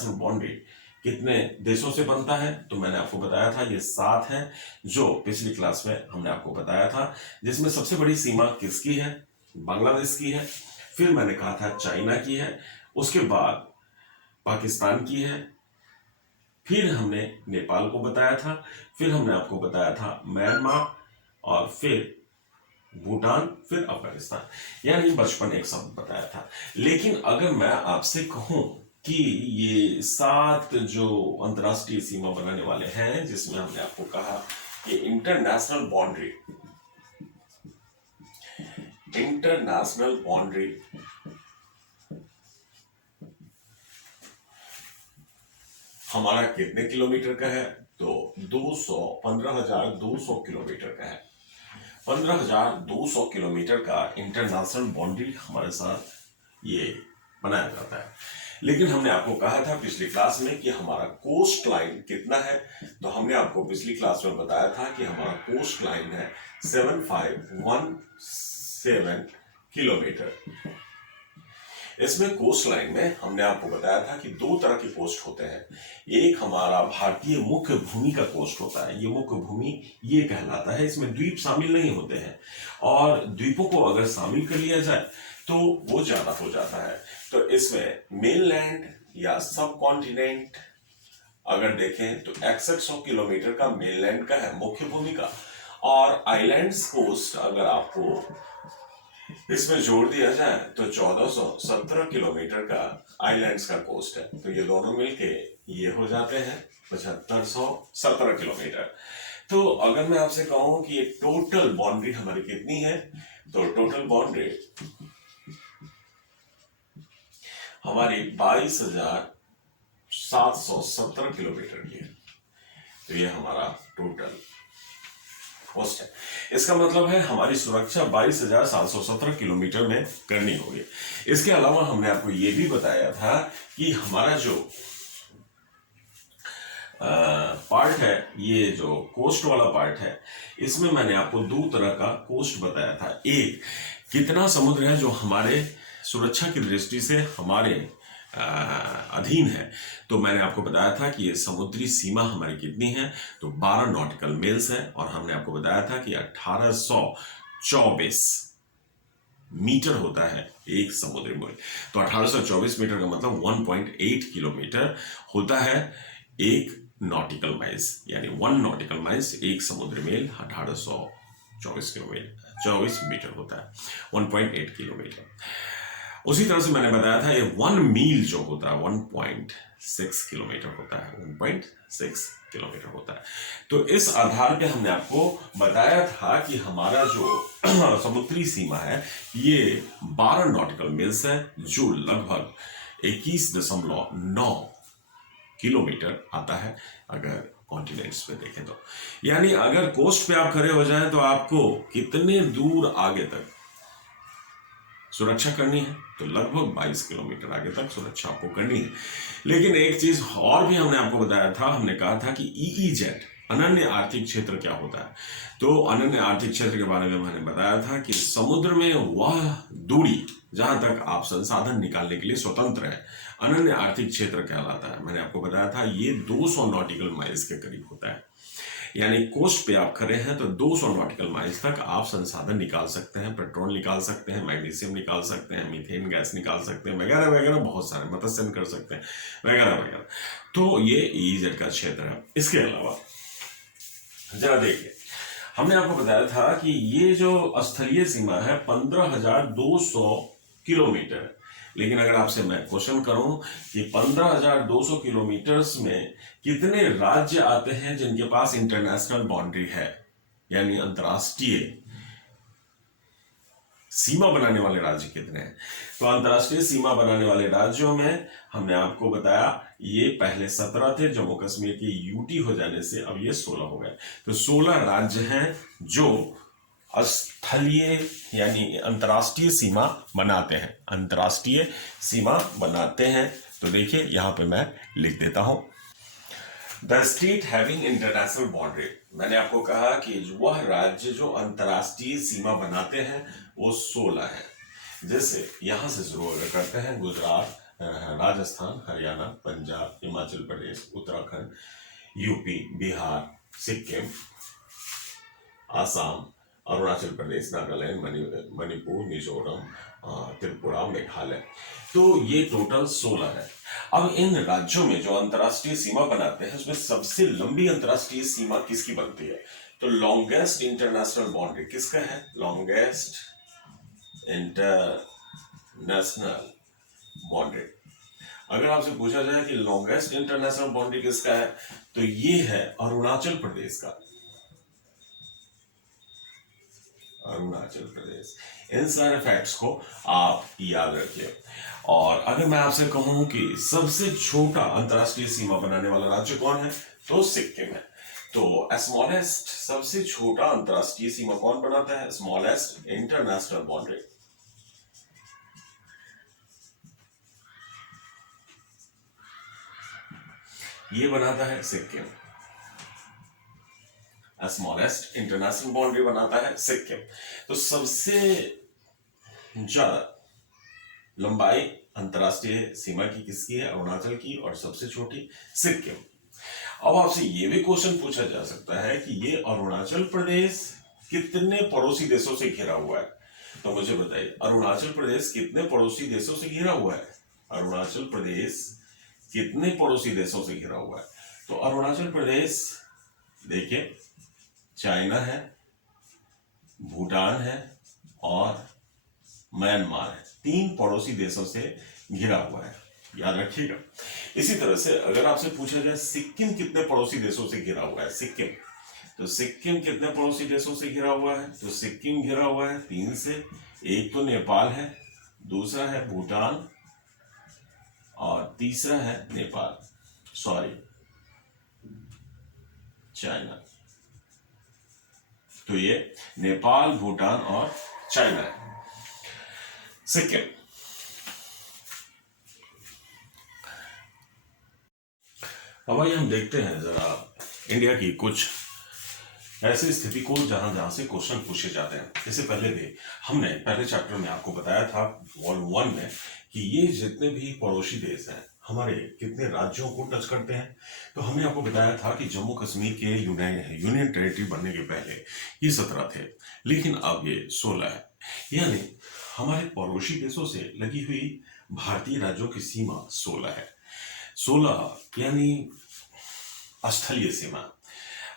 बाउंड्री कितने देशों से बनता है, तो मैंने आपको बताया था ये 7 है, जो पिछली क्लास में हमने आपको बताया था, जिसमें सबसे बड़ी सीमा किसकी है, बांग्लादेश की है। फिर मैंने कहा था चाइना की है, उसके बाद पाकिस्तान की है, फिर हमने नेपाल को बताया था, फिर हमने आपको बताया था म्यांमार, और फिर भूटान, फिर अफगानिस्तान। यानी बचपन एक शब्द बताया था। लेकिन अगर मैं आपसे कहूं कि ये 7 जो अंतरराष्ट्रीय सीमा बनाने वाले हैं, जिसमें हमने आपको कहा कि इंटरनेशनल बाउंड्री हमारा कितने किलोमीटर का है, तो 15,200 किलोमीटर का है। 15,200 किलोमीटर का इंटरनेशनल बाउंड्री हमारे साथ ये बनाया जाता है। लेकिन हमने आपको कहा था पिछली क्लास में कि हमारा कोस्ट लाइन कितना है, तो हमने आपको पिछली क्लास में बताया था कि हमारा कोस्ट लाइन है 7517 किलोमीटर। इसमें कोस्ट लाइन में हमने आपको बताया था कि 2 तरह के कोस्ट होते हैं। एक हमारा भारतीय मुख्य भूमि का कोस्ट होता है, ये मुख्य भूमि ये कहलाता है, इसमें द्वीप शामिल नहीं होते हैं, और द्वीपों को अगर शामिल कर लिया जाए तो वो ज्यादा हो जाता है। तो इसमें मेनलैंड या सब कॉन्टिनेंट अगर देखें तो 6100 किलोमीटर का मेनलैंड का है, मुख्य भूमि का, और आइलैंड्स कोस्ट अगर आपको इसमें जोड़ दिया जाए तो 1417 किलोमीटर का आइलैंड्स का कोस्ट है। तो ये दोनों मिलके ये हो जाते हैं 7517 किलोमीटर। तो अगर मैं आपसे कहूं कि ये टोटल बाउंड्री हमारी कितनी है, तो टोटल बाउंड्री हमारी 22,770 किलोमीटर की है। तो ये हमारा टोटल कोस्ट है। इसका मतलब है हमारी सुरक्षा 22,770 किलोमीटर में करनी होगी। इसके अलावा हमने आपको ये भी बताया था कि हमारा जो पार्ट है, ये जो कोस्ट वाला पार्ट है, इसमें मैंने आपको 2 तरह का कोस्ट बताया था। एक, कितना समुद्र है जो हमारे सुरक्षा की दृष्टि से हमारे अधीन है, तो मैंने आपको बताया था कि ये समुद्री सीमा हमारी कितनी है, तो 12 नॉटिकल मील्स है, और हमने आपको बताया था कि 1824 मीटर होता है एक समुद्री मील। तो 1824 मीटर का मतलब 1.8 किलोमीटर होता है एक नॉटिकल माइल्स, यानी 1 नॉटिकल माइल्स एक समुद्री मील 1824 मीटर होता है, 1.8 किलोमीटर। उसी तरह से मैंने बताया था ये 1 मील जो होता है 1.6 किलोमीटर होता है, 1.6 किलोमीटर होता है। तो इस आधार पे हमने आपको बताया था कि हमारा जो समुद्री सीमा है ये 12 नॉटिकल मील्स है, जो लगभग 21.9 किलोमीटर आता है अगर कॉन्टिनेंट्स पे देखें तो। यानी अगर कोस्ट पे आप खड़े हो जाएं तो आपको कितने दूर आगे तक सुरक्षा करनी है, तो लगभग 22 किलोमीटर आगे तक सुरक्षा आपको करनी है। लेकिन एक चीज और भी हमने आपको बताया था, हमने कहा था कि EEZ अनन्य आर्थिक क्षेत्र क्या होता है। तो अनन्य आर्थिक क्षेत्र के बारे में मैंने बताया था कि समुद्र में वह दूरी जहां तक आप संसाधन निकालने के लिए स्वतंत्र है, अनन्य आर्थिक क्षेत्र कहलाता है। मैंने आपको बताया था ये 200 नॉटिकल माइल्स के करीब होता है। यानी कोस्ट पे आप खड़े हैं तो 200 नॉटिकल माइल्स तक आप संसाधन निकाल सकते हैं, पेट्रोल निकाल सकते हैं, मैग्नीशियम निकाल सकते हैं, मीथेन गैस निकाल सकते हैं, वगैरह वगैरह, बहुत सारे मत्स्य कर सकते हैं, वगैरह वगैरह। तो ये EEZ का क्षेत्र है। इसके अलावा जरा देखिए, हमने आपको बताया था कि ये जो स्थलीय सीमा है 15,200 किलोमीटर है। लेकिन अगर आपसे मैं क्वेश्चन करूं कि 15,200 किलोमीटर्स में कितने राज्य आते हैं जिनके पास इंटरनेशनल बाउंड्री है, यानी अंतर्राष्ट्रीय सीमा बनाने वाले राज्य कितने हैं, तो अंतर्राष्ट्रीय सीमा बनाने वाले राज्यों में हमने आपको बताया ये पहले 17 थे, जम्मू कश्मीर की यूटी हो जाने से अब ये 16 हो गए। तो 16 राज्य हैं जो स्थलीय यानी अंतर्राष्ट्रीय सीमा बनाते हैं, अंतर्राष्ट्रीय सीमा बनाते हैं। तो देखिए यहां पे मैं लिख देता हूं, the state having international boundary. मैंने आपको कहा कि वह राज्य जो अंतर्राष्ट्रीय सीमा बनाते हैं वो 16 है। जैसे यहां से शुरू अगर करते हैं गुजरात, राजस्थान, हरियाणा, पंजाब, हिमाचल प्रदेश, उत्तराखंड, यूपी, बिहार, सिक्किम, आसाम, अरुणाचल प्रदेश, नागालैंड, मणिपुर, मिजोरम, त्रिपुरा, मेघालय। तो ये टोटल 16 है। अब इन राज्यों में जो अंतर्राष्ट्रीय सीमा बनाते हैं उसमें सबसे लंबी अंतर्राष्ट्रीय सीमा किसकी बनती है? तो लॉन्गेस्ट इंटरनेशनल बाउंड्री किसका है? Longest international boundary. अगर आपसे पूछा जाए कि लॉन्गेस्ट इंटरनेशनल बाउंड्री किसका है, तो ये है अरुणाचल प्रदेश का। अरुणाचल प्रदेश। इन सारे फैक्ट्स को आप याद रखिए। और अगर मैं आपसे कहूं कि सबसे छोटा अंतरराष्ट्रीय सीमा बनाने वाला राज्य कौन है, तो सिक्किम है। तो स्मॉलेस्ट, सबसे छोटा अंतरराष्ट्रीय सीमा कौन बनाता है? स्मॉलेस्ट इंटरनेशनल बाउंड्री, ये बनाता है सिक्किम। स्मॉलेस्ट इंटरनेशनल बाउंड्री बनाता है सिक्किम। तो सबसे ज्यादा लंबाई अंतरराष्ट्रीय सीमा की किसकी है? अरुणाचल की। और सबसे छोटी सिक्किम। अब आपसे ये भी क्वेश्चन पूछा जा सकता है कि ये अरुणाचल प्रदेश कितने पड़ोसी देशों से घिरा हुआ है? तो मुझे बताइए, अरुणाचल प्रदेश कितने पड़ोसी देशों से घिरा हुआ है? अरुणाचल प्रदेश कितने पड़ोसी देशों से घिरा हुआ है? तो अरुणाचल प्रदेश देखिए, चाइना है, भूटान है और म्यांमार है। 3 पड़ोसी देशों से घिरा हुआ है, याद रखिएगा। इसी तरह से अगर आपसे पूछा जाए सिक्किम कितने पड़ोसी देशों से घिरा हुआ है, सिक्किम, तो सिक्किम कितने पड़ोसी देशों से घिरा हुआ है? तो सिक्किम घिरा हुआ है 3 से। एक तो नेपाल है, दूसरा है भूटान और तीसरा है चाइना। तो ये नेपाल, भूटान और चाइना है सिक्किम। अब आइए हम देखते हैं जरा इंडिया की कुछ ऐसी स्थिति को जहां जहां से क्वेश्चन पूछे जाते हैं। इससे पहले भी हमने पहले चैप्टर में आपको बताया था वॉल्यूम 1 में कि ये जितने भी पड़ोसी देश हैं हमारे कितने राज्यों को टच करते हैं। तो हमने आपको बताया था कि जम्मू कश्मीर के यूनियन टेरिटरी बनने के पहले ये 17 थे, लेकिन अब ये 16 है। यानी हमारे पड़ोसी देशों से लगी हुई भारतीय राज्यों की सीमा 16 है। 16 यानी स्थलीय सीमा।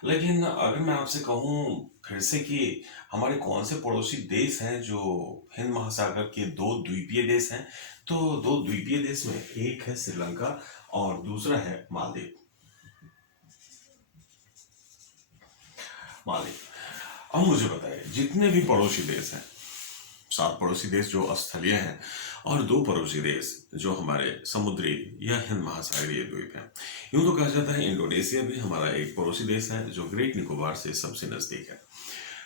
लेकिन अगर मैं आपसे कहूं फिर से कि हमारे कौन से पड़ोसी देश हैं जो हिंद महासागर के 2 द्वीपीय देश हैं, तो 2 द्वीपीय देश में एक है श्रीलंका और दूसरा है मालदीव। अब मुझे बताइए, जितने भी पड़ोसी देश हैं, 7 पड़ोसी देश जो स्थलीय हैं और 2 पड़ोसी देश जो हमारे समुद्री या हिंद महासागरीय द्वीप हैं। यूं तो कहा जाता है इंडोनेशिया भी हमारा एक पड़ोसी देश है जो ग्रेट निकोबार से सबसे नजदीक है।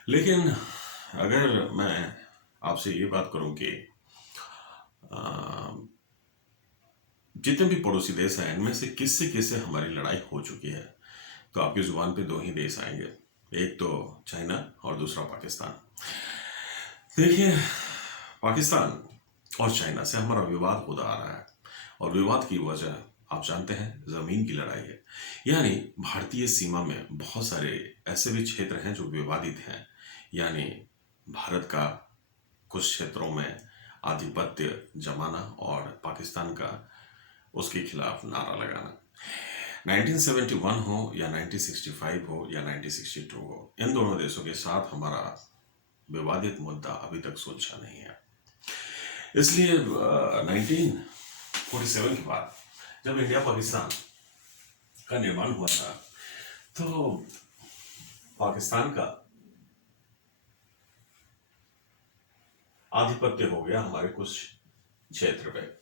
लेकिन अगर मैं आपसे ये बात करूं कि जितने भी पड़ोसी देश हैं इनमें से किससे हमारी लड़ाई हो चुकी है, तो आपकी जुबान पे 2 ही देश आएंगे, एक तो चाइना और दूसरा पाकिस्तान। देखिए, पाकिस्तान और चाइना से हमारा विवाद होता आ रहा है और विवाद की वजह आप जानते हैं, जमीन की लड़ाई है। यानी भारतीय सीमा में बहुत सारे ऐसे भी क्षेत्र हैं जो विवादित हैं। यानी भारत का कुछ क्षेत्रों में आधिपत्य जमाना और पाकिस्तान का उसके खिलाफ नारा लगाना। 1971 हो या 1965 हो या 1962 हो, इन दोनों देशों के साथ हमारा विवादित मुद्दा अभी तक सुलझा नहीं है। इसलिए 1947 के बाद जब इंडिया पाकिस्तान का निर्माण हुआ था तो पाकिस्तान का आधिपत्य हो गया हमारे कुछ क्षेत्र पे।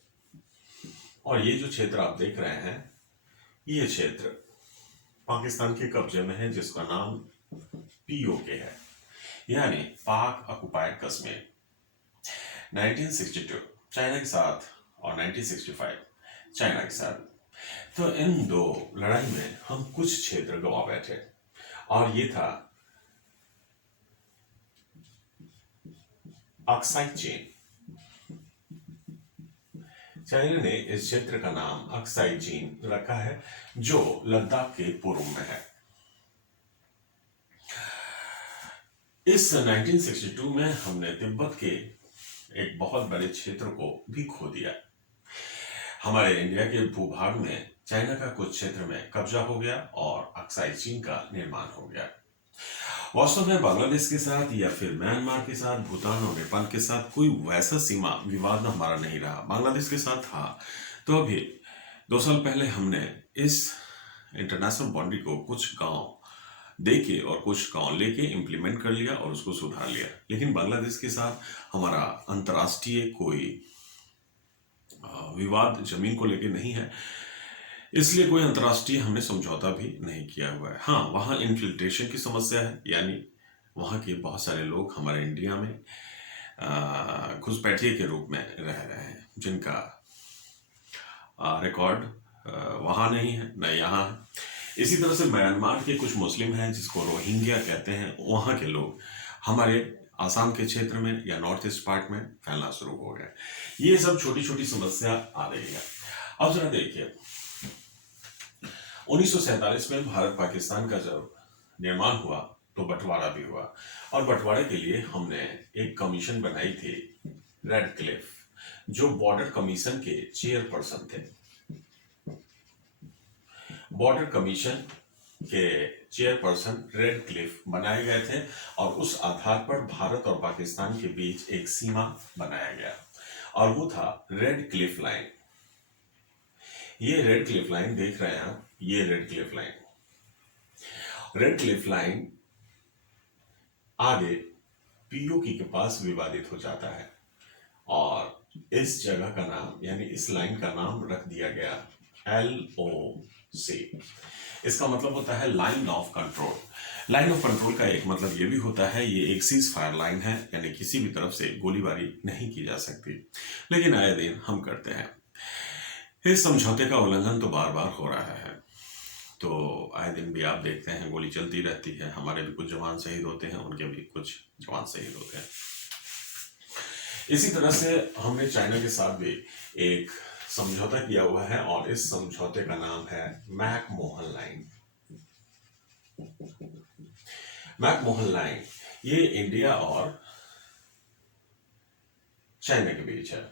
और ये जो क्षेत्र आप देख रहे हैं, ये क्षेत्र पाकिस्तान के कब्जे में है, जिसका नाम POK है, यानी पाक ऑक्युपाइड कश्मीर। 1962 चाइना के साथ और 1965 चाइना के साथ, तो इन 2 लड़ाई में हम कुछ क्षेत्र गंवा बैठे। और ये था अक्साई चेन। चाइना ने इस क्षेत्र का नाम अक्साई चीन रखा है, जो लद्दाख के पूर्व में है। इस 1962 में हमने तिब्बत के एक बहुत बड़े क्षेत्र को भी खो दिया। हमारे इंडिया के भूभाग में चाइना का कुछ क्षेत्र में कब्जा हो गया और अक्साई चीन का निर्माण हो गया। वास्तव में बांग्लादेश के साथ या फिर म्यांमार के साथ, भूटान और नेपाल के साथ कोई वैसा सीमा विवाद हमारा नहीं रहा। बांग्लादेश के साथ था, तो अभी 2 साल पहले हमने इस इंटरनेशनल बाउंड्री को कुछ गांव देके और कुछ गांव लेके इम्प्लीमेंट कर लिया और उसको सुधार लिया। लेकिन बांग्लादेश के साथ हमारा अंतर्राष्ट्रीय कोई विवाद जमीन को लेके नहीं है, इसलिए कोई अंतर्राष्ट्रीय हमने समझौता भी नहीं किया हुआ है। हाँ, वहाँ इन्फिल्ट्रेशन की समस्या है, यानी वहाँ के बहुत सारे लोग हमारे इंडिया में घुसपैठिए के रूप में रह रहे हैं, जिनका रिकॉर्ड वहाँ नहीं है न यहाँ है। इसी तरह से म्यांमार के कुछ मुस्लिम हैं जिसको रोहिंग्या कहते हैं, वहाँ के लोग हमारे आसाम के क्षेत्र में या नॉर्थ ईस्ट पार्ट में फैलना शुरू हो गया। ये सब छोटी छोटी समस्या आ रही है। अब जरा देखिए, 1947 में भारत पाकिस्तान का जब निर्माण हुआ तो बंटवारा भी हुआ, और बंटवारे के लिए हमने एक कमीशन बनाई थी, रेड क्लिफ, जो बॉर्डर कमीशन के चेयरपर्सन थे। बॉर्डर कमीशन के चेयरपर्सन रेड क्लिफ बनाए गए थे, और उस आधार पर भारत और पाकिस्तान के बीच एक सीमा बनाया गया, और वो था रेड क्लिफ लाइन। ये रेड क्लिफ लाइन देख रहे हैं, ये red Cliff line. Red Cliff line आगे पीओके के पास विवादित हो जाता है, और इस जगह का नाम, यानी इस लाइन का नाम रख दिया गया LOC। इसका मतलब होता है line of control. Line of control का एक मतलब ये भी होता है, ये एक सीज फायर लाइन है, यानी किसी भी तरफ से गोलीबारी नहीं की जा सकती, लेकिन आए दिन हम करते हैं। इस समझौते का उल्लंघन तो बार बार हो रहा है, तो आए दिन भी आप देखते हैं गोली चलती रहती है। हमारे भी कुछ जवान शहीद होते हैं, उनके भी कुछ जवान शहीद होते हैं। इसी तरह से हमने चाइना के साथ भी एक समझौता किया हुआ है, और इस समझौते का नाम है मैकमोहन लाइन। मैकमोहन लाइन ये इंडिया और चाइना के बीच है।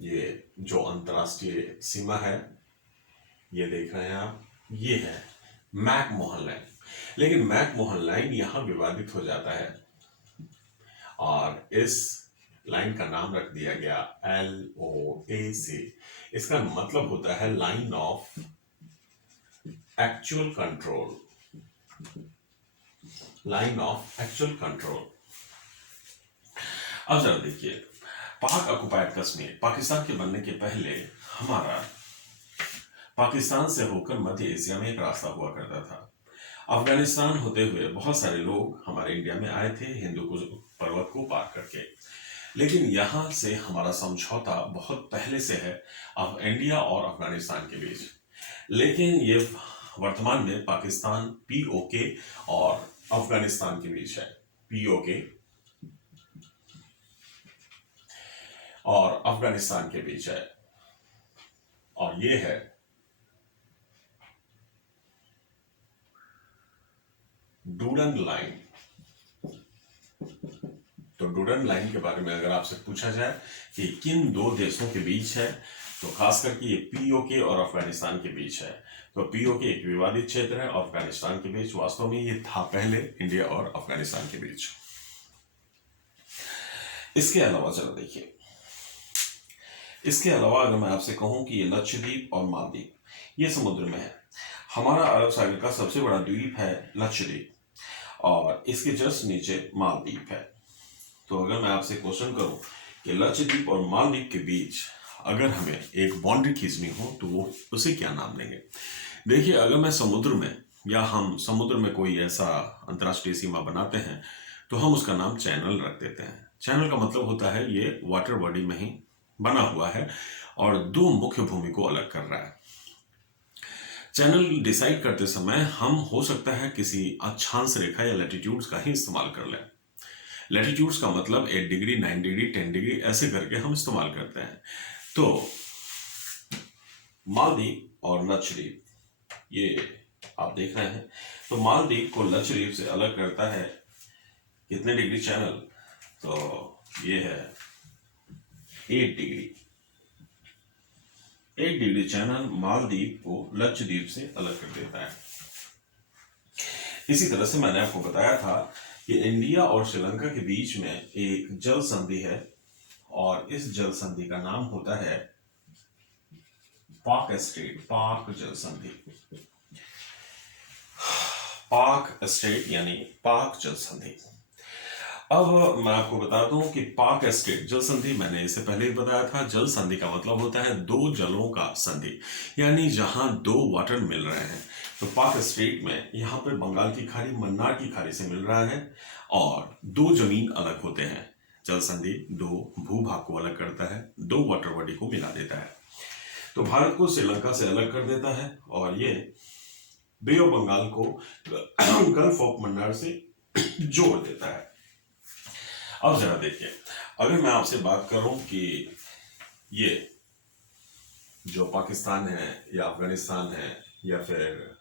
ये जो अंतरराष्ट्रीय सीमा है, ये देख रहे हैं आप, ये है मैकमोहन लाइन। लेकिन मैकमोहन लाइन यहां विवादित हो जाता है, और इस लाइन का नाम रख दिया गया LOAC। इसका मतलब होता है line of actual control. Line of actual control. अब जरा देखिए, पाक ऑक्युपाइड कश्मीर पाकिस्तान के बनने के पहले हमारा पाकिस्तान से होकर मध्य एशिया में एक रास्ता हुआ करता था। अफगानिस्तान होते हुए बहुत सारे लोग हमारे इंडिया में आए थे हिंदू पर्वत को पार करके, लेकिन यहाँ से हमारा समझौता बहुत पहले से है अब इंडिया और अफगानिस्तान के बीच। लेकिन ये वर्तमान में पाकिस्तान POK और अफगानिस्तान के बीच है। POK और अफगानिस्तान के बीच है, और ये है डूरंग लाइन। तो डूरंग लाइन के बारे में अगर आपसे पूछा जाए कि किन दो देशों के बीच है, तो खास करके ये POK और अफगानिस्तान के बीच है। तो POK एक विवादित क्षेत्र है, अफगानिस्तान के बीच वास्तव में ये था पहले इंडिया और अफगानिस्तान के बीच। इसके अलावा चलो देखिए, इसके अलावा अगर मैं आपसे कहूं कि ये लक्षद्वीप और मालदीव ये समुद्र में है। हमारा अरब सागर का सबसे बड़ा द्वीप है लक्षद्वीप, और इसके जस्ट नीचे मालदीव है। तो अगर मैं आपसे क्वेश्चन करूं कि लक्षद्वीप और मालदीव के बीच अगर हमें एक बाउंड्री खींचनी हो तो वो उसे क्या नाम देंगे? देखिए, अगर मैं समुद्र में या हम समुद्र में कोई ऐसा अंतर्राष्ट्रीय सीमा बनाते हैं तो हम उसका नाम चैनल रख देते हैं। चैनल का मतलब होता है ये वाटर बॉडी में ही बना हुआ है और दो मुख्य भूमि को अलग कर रहा है। चैनल डिसाइड करते समय हम हो सकता है किसी अक्षांश रेखा या लैटिट्यूड्स का ही इस्तेमाल कर लें, लैटिट्यूड्स का मतलब 8 डिग्री, 9 डिग्री, 10 डिग्री ऐसे करके हम इस्तेमाल करते हैं। तो मालदीव और लक्षद्वीप, ये आप देख रहे हैं। तो मालदीव को लक्षद्वीप से अलग करता है कितने डिग्री चैनल? तो ये है 8 डिग्री। 8 डिग्री चैनल मालदीव को लक्षद्वीप से अलग कर देता है। इसी तरह से मैंने आपको बताया था कि इंडिया और श्रीलंका के बीच में एक जल संधि है और इस जल संधि का नाम होता है पाक स्ट्रेट, पाक जल संधि। पाक स्ट्रेट यानी पाक जल संधि। अब मैं आपको बता दूं कि पाक स्ट्रेट जल संधि, मैंने इससे पहले ही बताया था, जल संधि का मतलब होता है दो जलों का संधि, यानी जहां दो वाटर मिल रहे हैं। तो पाक स्ट्रेट में यहाँ पे बंगाल की खाड़ी मन्नार की खाड़ी से मिल रहा है और दो जमीन अलग होते हैं। जल संधि दो भूभाग को अलग करता है, दो वाटर बॉडी को मिला देता है। तो भारत को श्रीलंका से अलग कर देता है और ये बे ऑफ बंगाल को गल्फ ऑफ मन्नार से जोड़ देता है। अब जरा देखिए, अगर मैं आपसे बात करूं कि ये जो पाकिस्तान है या अफगानिस्तान है या फिर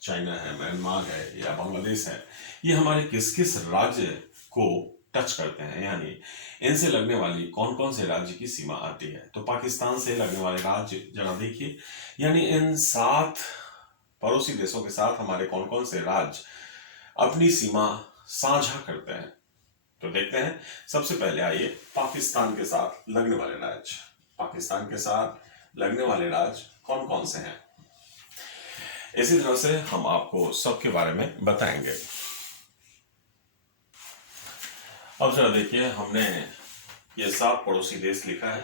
चाइना है, म्यांमार है या बांग्लादेश है, ये हमारे किस किस राज्य को टच करते हैं, यानी इनसे लगने वाली कौन कौन से राज्य की सीमा आती है। तो पाकिस्तान से लगने वाले राज्य जरा देखिए, यानी इन 7 पड़ोसी देशों के साथ हमारे कौन कौन से राज्य अपनी सीमा साझा करते हैं। तो देखते हैं, सबसे पहले आइए पाकिस्तान के साथ लगने वाले राज्य। पाकिस्तान के साथ लगने वाले राज्य कौन कौन से हैं, इसी तरह से हम आपको सबके बारे में बताएंगे। अब जरा देखिए, हमने ये 7 पड़ोसी देश लिखा है: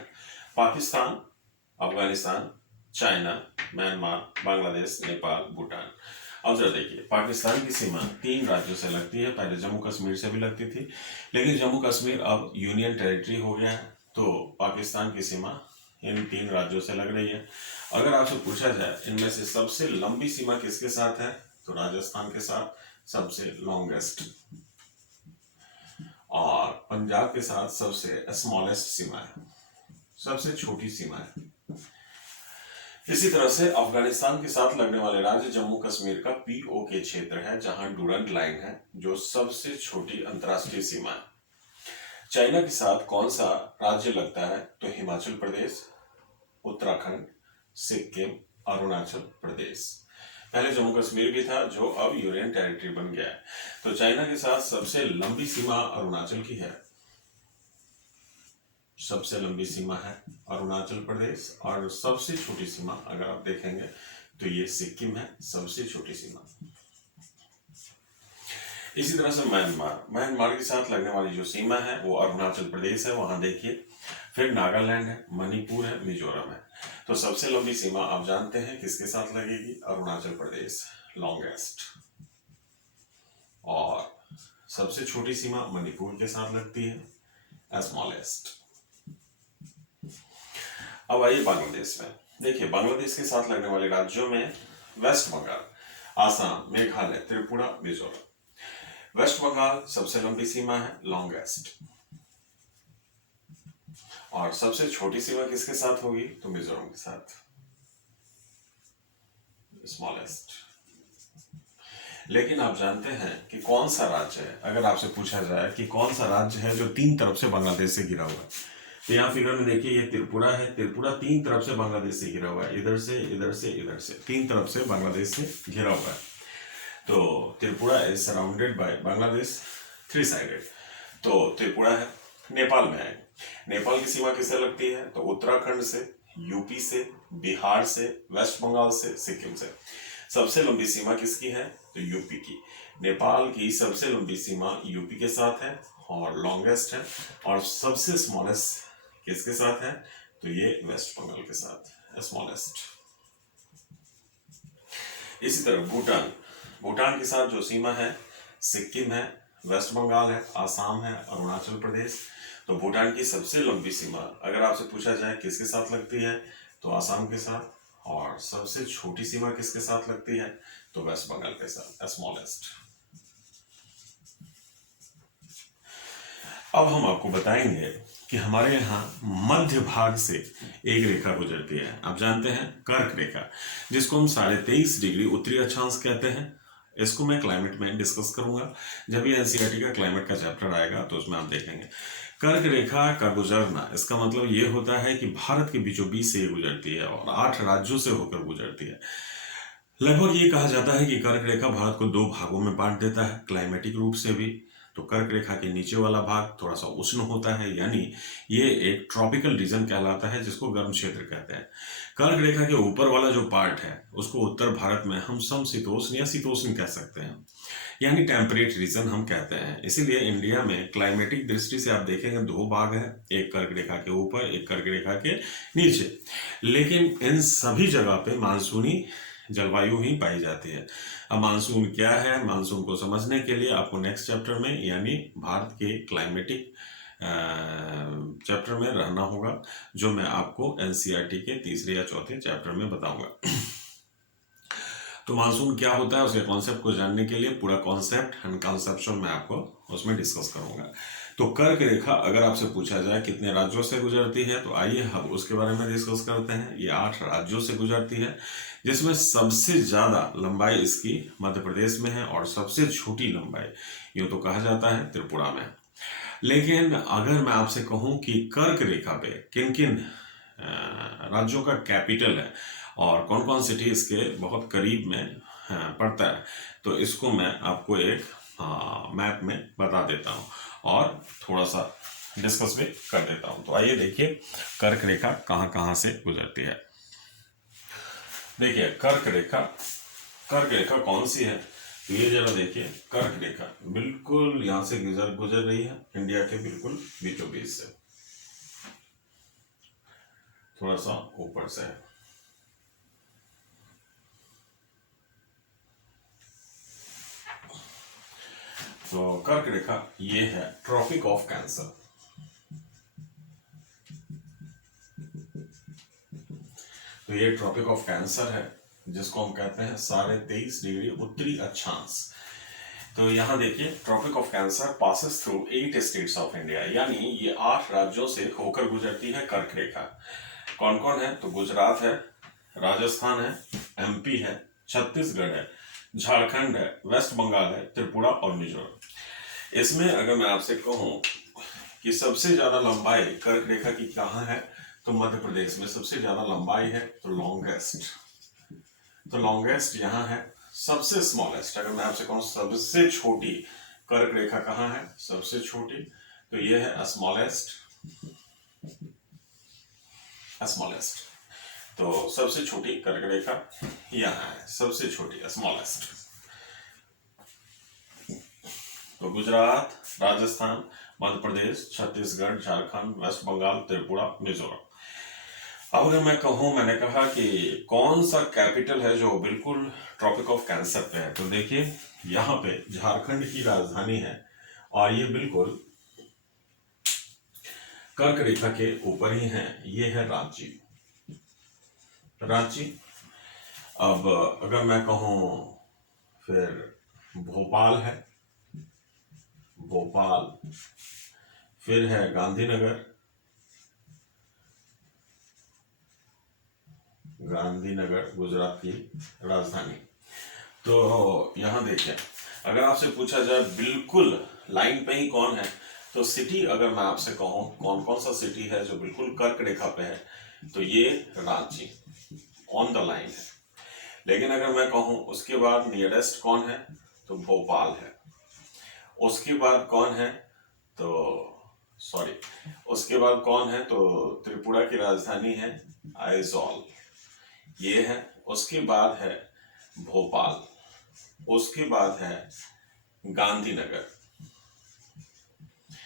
पाकिस्तान, अफगानिस्तान, चाइना, म्यांमार, बांग्लादेश, नेपाल, भूटान। अब जरा देखिए, पाकिस्तान की सीमा 3 राज्यों से लगती है। पहले जम्मू कश्मीर से भी लगती थी, लेकिन जम्मू कश्मीर अब यूनियन टेरिटरी हो गया है, तो पाकिस्तान की सीमा इन 3 राज्यों से लग रही है। अगर आपसे पूछा जाए इनमें से सबसे लंबी सीमा किसके साथ है, तो राजस्थान के साथ सबसे लॉन्गेस्ट, और पंजाब के साथ सबसे स्मॉलेस्ट सीमा है, सबसे छोटी सीमा है। इसी तरह से अफगानिस्तान के साथ लगने वाले राज्य जम्मू कश्मीर का पीओके क्षेत्र है, जहां डूरंट लाइन है, जो सबसे छोटी अंतरराष्ट्रीय सीमा है। चाइना के साथ कौन सा राज्य लगता है, तो हिमाचल प्रदेश, उत्तराखंड, सिक्किम, अरुणाचल प्रदेश। पहले जम्मू कश्मीर भी था, जो अब यूनियन टेरिटरी बन गया है। तो चाइना के साथ सबसे लंबी सीमा अरुणाचल की है, सबसे लंबी सीमा है अरुणाचल प्रदेश, और सबसे छोटी सीमा अगर आप देखेंगे तो ये सिक्किम है, सबसे छोटी सीमा। इसी तरह से म्यांमार के साथ लगने वाली जो सीमा है वो अरुणाचल प्रदेश है, वहां देखिए। फिर नागालैंड है, मणिपुर है, मिजोरम है। तो सबसे लंबी सीमा आप जानते हैं किसके साथ लगेगी, अरुणाचल प्रदेश, लॉन्गेस्ट। और सबसे छोटी सीमा मणिपुर के साथ लगती है, स्मॉलेस्ट। अब आइए बांग्लादेश में। देखिए, बांग्लादेश के साथ लगने वाले राज्यों में वेस्ट बंगाल, आसाम, मेघालय, त्रिपुरा, मिजोरम। वेस्ट बंगाल सबसे लंबी सीमा है, लॉन्गेस्ट। और सबसे छोटी सीमा किसके साथ होगी, तो मिजोरम के साथ, स्मॉलेस्ट। लेकिन आप जानते हैं कि कौन सा राज्य है, अगर आपसे पूछा जाए कि कौन सा राज्य है जो 3 तरफ से बांग्लादेश से घिरा हुआ है, तो यहाँ फिगर में देखिए ये त्रिपुरा है। त्रिपुरा 3 तरफ से बांग्लादेश से घिरा हुआ है, इधर से, इधर से, इधर से, 3 तरफ से बांग्लादेश से घिरा हुआ है। तो Tripura is surrounded by Bangladesh, 3 sided. तो त्रिपुरा है। नेपाल में है, नेपाल की सीमा किससे लगती है, तो उत्तराखंड से, यूपी से, बिहार से, वेस्ट बंगाल से, सिक्किम से। सबसे लंबी सीमा किसकी है, तो यूपी की। नेपाल की सबसे लंबी सीमा यूपी के साथ है और लॉन्गेस्ट है। और सबसे स्मॉलेस्ट किसके साथ है, तो ये वेस्ट बंगाल के साथ, स्मॉलेस्ट। इसी तरह भूटान के साथ जो सीमा है, सिक्किम है, वेस्ट बंगाल है, आसाम है, अरुणाचल प्रदेश। तो भूटान की सबसे लंबी सीमा अगर आपसे पूछा जाए किसके साथ लगती है, तो आसाम के साथ। और सबसे छोटी सीमा किसके साथ लगती है, तो वेस्ट बंगाल के साथ, स्मॉलेस्ट। अब हम आपको बताएंगे कि हमारे यहाँ मध्य भाग से एक रेखा गुजरती है। आप जानते हैं कर्क रेखा, जिसको हम 23.5 डिग्री उत्तरी अक्षांश कहते हैं। इसको मैं क्लाइमेट में डिस्कस करूंगा। जब ये एनसीईआरटी का क्लाइमेट का चैप्टर आएगा तो उसमें आप देखेंगे। कर्क रेखा का गुजरना, इसका मतलब ये होता है कि भारत के बीचों बीच से ये गुजरती है और 8 राज्यों से होकर गुजरती है। लगभग ये कहा जाता है कि कर्क रेखा भारत को 2 भागों में बांट देता है, क्लाइमेटिक रूप से भी। तो कर्क रेखा के नीचे वाला भाग थोड़ा सा उष्ण होता है, यानी ये एक ट्रॉपिकल रीजन कहलाता है, जिसको गर्म क्षेत्र कहते हैं। कर्क रेखा के ऊपर वाला जो पार्ट है उसको उत्तर भारत में हम समशीतोष्ण या शीतोष्ण कह सकते हैं, यानी टेम्परेट रीजन हम कहते हैं। इसीलिए इंडिया में क्लाइमेटिक दृष्टि से आप देखेंगे 2 भाग है, एक कर्क रेखा के ऊपर, एक कर्क रेखा के नीचे। लेकिन इन सभी जगह पे मानसूनी जलवायु ही पाई जाती है। अब मानसून क्या है, मानसून को समझने के लिए आपको नेक्स्ट चैप्टर में यानी भारत के क्लाइमेटिक चैप्टर में रहना होगा, जो मैं आपको एनसीईआरटी के तीसरे या चौथे चैप्टर में बताऊंगा। तो मानसून क्या होता है, उसके कॉन्सेप्ट को जानने के लिए पूरा कॉन्सेप्ट एंड कॉन्सेप्चुअल मैं आपको उसमें डिस्कस करूंगा। तो कर्क रेखा अगर आपसे पूछा जाए कितने राज्यों से गुजरती है, तो आइए हम उसके बारे में डिस्कस करते हैं। ये 8 राज्यों से गुजरती है, जिसमें सबसे ज्यादा लंबाई इसकी मध्य प्रदेश में है और सबसे छोटी लंबाई यूं तो कहा जाता है त्रिपुरा में। लेकिन अगर मैं आपसे कहूं कि कर्क रेखा पे किन किन राज्यों का कैपिटल है और कौन कौन सिटी इसके बहुत करीब में पड़ता है, तो इसको मैं आपको एक मैप में बता देता हूँ और थोड़ा सा डिस्कस भी कर देता हूँ। तो आइए देखिए कर्क रेखा कहाँ कहाँ से गुजरती है। देखिए कर्क रेखा कौन सी है, तो ये जरा देखिए, कर्क रेखा बिल्कुल यहाँ से गुजर रही है, इंडिया के बिल्कुल बीचों बीच से, थोड़ा सा ऊपर से है। तो कर्क रेखा ये है ट्रॉपिक ऑफ कैंसर। तो ये ट्रॉपिक ऑफ कैंसर है, जिसको हम कहते हैं 23.5 डिग्री उत्तरी अक्षांश। तो यहाँ देखिए tropic of cancer passes through 8 states of India, यानी ये 8 राज्यों से होकर गुजरती है कर्क रेखा। कौन कौन है, तो गुजरात है, राजस्थान है, एमपी है, छत्तीसगढ़ है, झारखंड है, वेस्ट बंगाल है, त्रिपुरा और मिजोरम। इसमें अगर मैं आपसे कहूं कि सबसे ज्यादा लंबाई कर्क रेखा की कहाँ है, तो मध्य प्रदेश में सबसे ज्यादा लंबाई है। तो लॉन्गेस्ट यहाँ है। सबसे स्मॉलेस्ट अगर मैं आपसे कहूँ सबसे छोटी कर्क रेखा कहाँ है, सबसे छोटी, तो ये है स्मॉलेस्ट। तो सबसे छोटी कर्क रेखा यहाँ है, सबसे छोटी स्मॉलेस्ट। तो गुजरात, राजस्थान, मध्य प्रदेश, छत्तीसगढ़, झारखंड, वेस्ट बंगाल, त्रिपुरा, मिजोरम। अब अगर मैं कहूँ, मैंने कहा कि कौन सा कैपिटल है जो बिल्कुल ट्रॉपिक ऑफ कैंसर पे है, तो देखिए यहाँ पे झारखंड की राजधानी है और ये बिल्कुल कर्क रेखा के ऊपर ही है, ये है रांची। अब अगर मैं कहूँ फिर भोपाल है, फिर है गांधीनगर गुजरात की राजधानी। तो यहाँ देखिए अगर आपसे पूछा जाए बिल्कुल लाइन पे ही कौन है, तो सिटी अगर मैं आपसे कहूँ कौन कौन सा सिटी है जो बिल्कुल कर्क रेखा पे है, तो ये रांची ऑन द लाइन है। लेकिन अगर मैं कहूँ उसके बाद नियरेस्ट कौन है, तो भोपाल है। उसके बाद कौन है, तो त्रिपुरा की राजधानी है आइजॉल, ये है। उसके बाद है भोपाल, उसके बाद है गांधीनगर।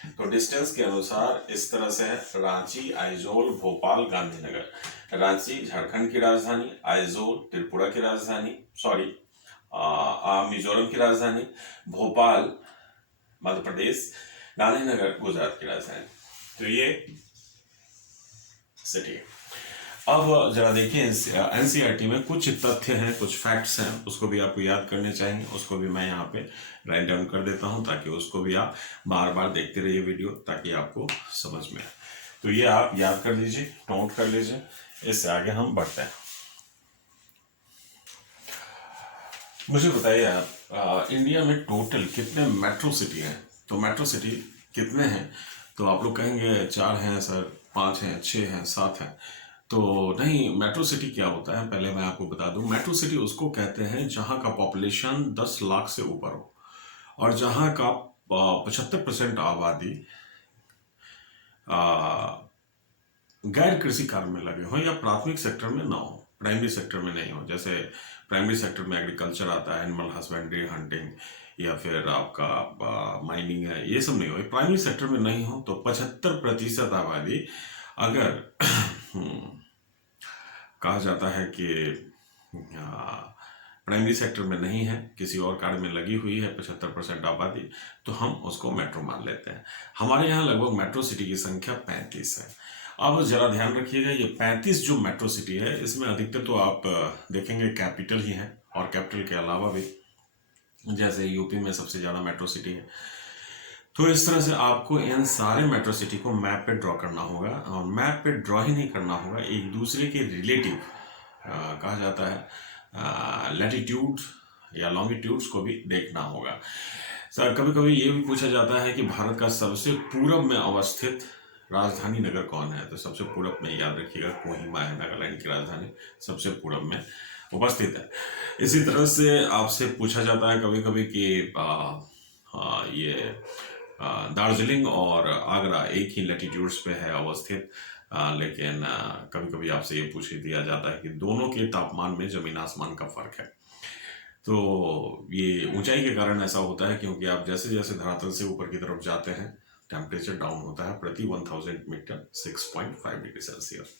तो डिस्टेंस के अनुसार इस तरह से है, रांची, आइजोल, भोपाल, गांधीनगर। रांची झारखंड की राजधानी, आइजोल त्रिपुरा की राजधानी, मिजोरम की राजधानी, भोपाल मध्य प्रदेश, गांधीनगर गुजरात की राजधानी। तो ये सिटी है। अब जरा देखिए एनसीईआरटी में कुछ तथ्य हैं, कुछ फैक्ट्स हैं, उसको भी आपको याद करने चाहिए। उसको भी मैं यहाँ पे राइट डाउन कर देता हूँ ताकि उसको भी आप बार बार देखते रहिए वीडियो, ताकि आपको समझ में आए। तो ये आप याद कर लीजिए, नोट कर लीजिए। इससे आगे हम बढ़ते हैं। मुझे बताइए आप, इंडिया में टोटल कितने मेट्रो सिटी हैं? तो मेट्रो सिटी कितने हैं? तो आप लोग कहेंगे 4 हैं सर, 5 हैं, 6 हैं, 7 हैं। तो नहीं, मेट्रो सिटी क्या होता है पहले मैं आपको बता दूं। मेट्रो सिटी उसको कहते हैं जहां का पॉपुलेशन 10 लाख से ऊपर हो और जहां का 75% आबादी गैर कृषि कार्य में लगे हो या प्राथमिक सेक्टर में ना हो, प्राइमरी सेक्टर में नहीं हो। जैसे प्राइमरी सेक्टर में एग्रीकल्चर आता है, एनिमल हस्बेंड्री, हंटिंग, या फिर आपका माइनिंग है, ये सब नहीं हो। प्राइमरी सेक्टर में नहीं हो तो 75% आबादी अगर कहा जाता है कि प्राइमरी सेक्टर में नहीं है, किसी और कार्य में लगी हुई है 75% आबादी, तो हम उसको मेट्रो मान लेते हैं। हमारे यहाँ लगभग मेट्रो सिटी की संख्या 35 है। अब जरा ध्यान रखिएगा, ये 35 जो मेट्रो सिटी है इसमें अधिकतर तो आप देखेंगे कैपिटल ही है, और कैपिटल के अलावा भी जैसे यूपी में सबसे ज़्यादा मेट्रो सिटी है। तो इस तरह से आपको इन सारे मेट्रो सिटी को मैप पे ड्रॉ करना होगा, और मैप पे ड्रॉ ही नहीं करना होगा, एक दूसरे के रिलेटिव कहा जाता है लैटिट्यूड या लॉन्गिट्यूड्स को भी देखना होगा। सर कभी कभी ये भी पूछा जाता है कि भारत का सबसे पूरब में अवस्थित राजधानी नगर कौन है? तो सबसे पूरब में याद रखिएगा कोहिमा है, नागालैंड की राजधानी सबसे पूरब में उपस्थित है। इसी तरह से आपसे पूछा जाता है कभी कभी कि ये दार्जिलिंग और आगरा एक ही लैटिट्यूड्स पे है अवस्थित, लेकिन कभी कभी आपसे ये पूछ दिया जाता है कि दोनों के तापमान में जमीन आसमान का फर्क है। तो ये ऊंचाई के कारण ऐसा होता है, क्योंकि आप जैसे जैसे धरातल से ऊपर की तरफ जाते हैं टेम्परेचर डाउन होता है प्रति 1000 मीटर 6.5 डिग्री सेल्सियस।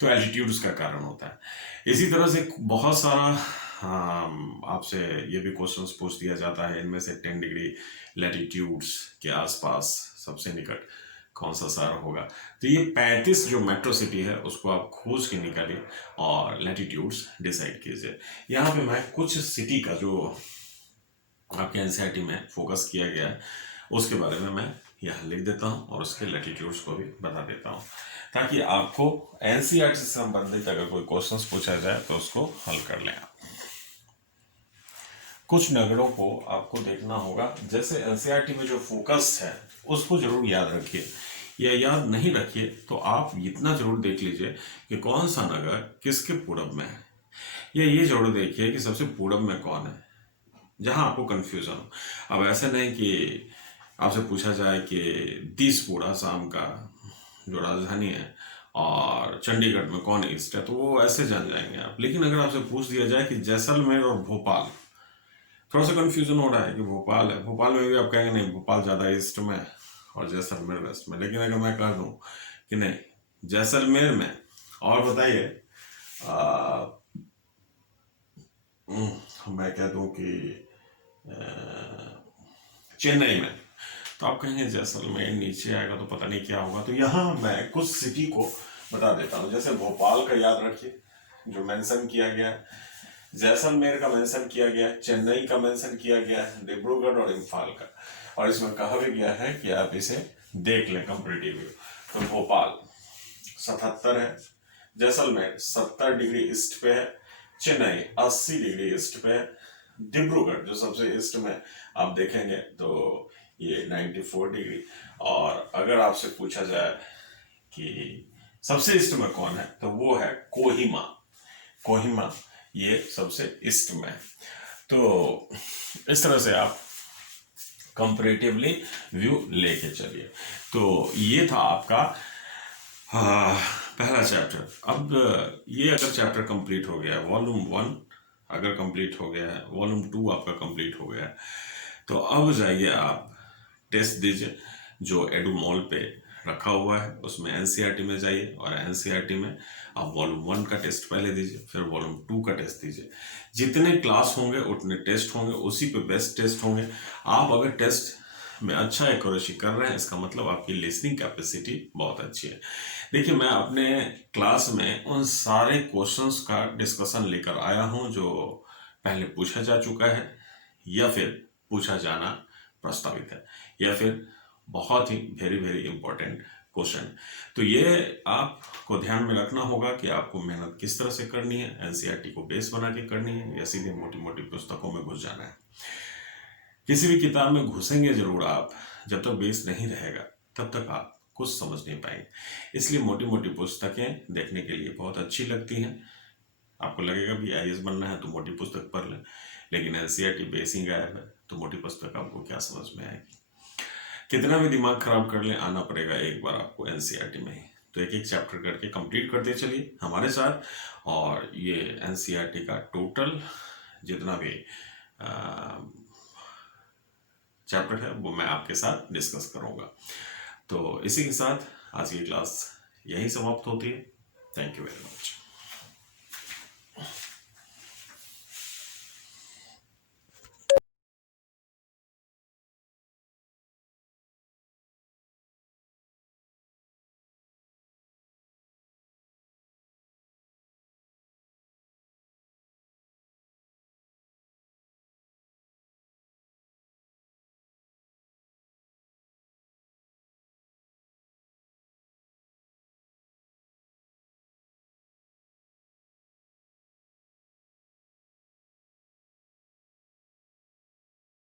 तो एल्टीट्यूड्स का कारण होता है। इसी तरह से बहुत सारा आपसे ये भी क्वेश्चंस पूछ दिया जाता है, इनमें से 10 डिग्री लैटिट्यूड्स के आसपास सबसे निकट कौन सा शहर होगा? तो ये 35 जो मेट्रो सिटी है उसको आप खोज के निकालिए और लैटिट्यूड्स डिसाइड कीजिए। यहाँ पे मैं कुछ सिटी का जो आपके एनसीईआरटी में फोकस किया गया है उसके बारे में मैं यहाँ लिख देता हूँ और उसके लैटिट्यूड्स को भी बता देता हूँ, ताकि आपको एनसीईआरटी से संबंधित अगर कोई क्वेश्चंस पूछा जाए तो उसको हल कर लें आप। कुछ नगरों को आपको देखना होगा, जैसे एनसीईआरटी में जो फोकस है उसको जरूर याद रखिए, या याद नहीं रखिए तो आप इतना जरूर देख लीजिए कि कौन सा नगर किसके पूरब में है, या ये जरूर देखिए कि सबसे पूरब में कौन है, जहां आपको कंफ्यूजन हो। अब ऐसा नहीं कि आपसे पूछा जाए कि दिसपुर असम का जो राजधानी है और चंडीगढ़ में कौन ईस्ट है, तो वो ऐसे जान जाएंगे आप। लेकिन अगर आपसे पूछ दिया जाए कि जैसलमेर और भोपाल, थोड़ा सा कंफ्यूजन हो रहा है कि भोपाल है, भोपाल में भी आप कहेंगे नहीं भोपाल ज़्यादा ईस्ट में और जैसलमेर वेस्ट में। लेकिन अगर मैं कह दूं कि नहीं जैसलमेर में, और बताइए मैं कह दूं कि चेन्नई में, तो आप कहेंगे जैसलमेर नीचे आएगा तो पता नहीं क्या होगा। तो यहाँ मैं कुछ सिटी को बता देता हूँ। जैसे भोपाल का याद रखिए जो मेंशन किया गया है, जैसलमेर का मेंशन किया गया है, चेन्नई का मेंशन किया गया है, डिब्रूगढ़ और इम्फाल का, और इसमें कहा भी गया है कि आप इसे देख लें कंपैरेटिव। तो भोपाल 77 है, जैसलमेर 70 डिग्री ईस्ट पे है, चेन्नई 80 डिग्री ईस्ट पे है, डिब्रूगढ़ जो सबसे ईस्ट में आप देखेंगे तो ये 94 डिग्री। और अगर आपसे पूछा जाए कि सबसे ईस्ट में कौन है, तो वो है कोहिमा। कोहिमा ये सबसे ईस्ट में है। तो इस तरह से आप कंपैरेटिवली व्यू लेके चलिए। तो ये था आपका पहला चैप्टर। अब ये अगर चैप्टर कंप्लीट हो गया है, वॉल्यूम 1 अगर कंप्लीट हो गया है, वॉल्यूम 2 आपका कंप्लीट हो गया है, तो अब जाइए आप टेस्ट दीजिए जो एडुमॉल पे रखा हुआ है, उसमें एनसीईआरटी में जाइए और एनसीईआरटी में आप वॉल्यूम 1 का टेस्ट पहले दीजिए, फिर वॉल्यूम 2 का टेस्ट दीजिए। जितने क्लास होंगे उतने टेस्ट होंगे, उसी पे बेस्ट टेस्ट होंगे। आप अगर टेस्ट में अच्छा एक्यूरेसी कर रहे हैं, इसका मतलब आपकी लिसनिंग कैपेसिटी बहुत अच्छी है। देखिए, मैं अपने क्लास में उन सारे क्वेश्चंस का डिस्कशन लेकर आया हूं जो पहले पूछा जा चुका है या फिर पूछा जाना प्रस्तावित है, या फिर बहुत ही वेरी वेरी इंपॉर्टेंट क्वेश्चन। तो ये आपको ध्यान में रखना होगा कि आपको मेहनत किस तरह से करनी है, एनसीईआरटी को बेस बना के करनी है या सीधे मोटी मोटी पुस्तकों में घुस जाना है। किसी भी किताब में घुसेंगे जरूर आप, जब तक बेस नहीं रहेगा तब तक आप कुछ समझ नहीं पाएंगे। इसलिए मोटी मोटी पुस्तकें देखने के लिए बहुत अच्छी लगती हैं। आपको लगेगा भी आईएएस बनना है तो मोटी पुस्तक पढ़ लें, लेकिन एनसीईआरटी बेस ही गायब है तो मोटी पुस्तक आपको क्या समझ में आएगी। कितना भी दिमाग खराब कर लें, आना पड़ेगा एक बार आपको एनसीईआरटी में ही। तो एक एक चैप्टर करके कंप्लीट करते चलिए हमारे साथ, और ये एनसीईआरटी का टोटल जितना भी चैप्टर है वो मैं आपके साथ डिस्कस करूंगा। तो इसी के साथ आज की क्लास यही समाप्त होती है। Thank you very much.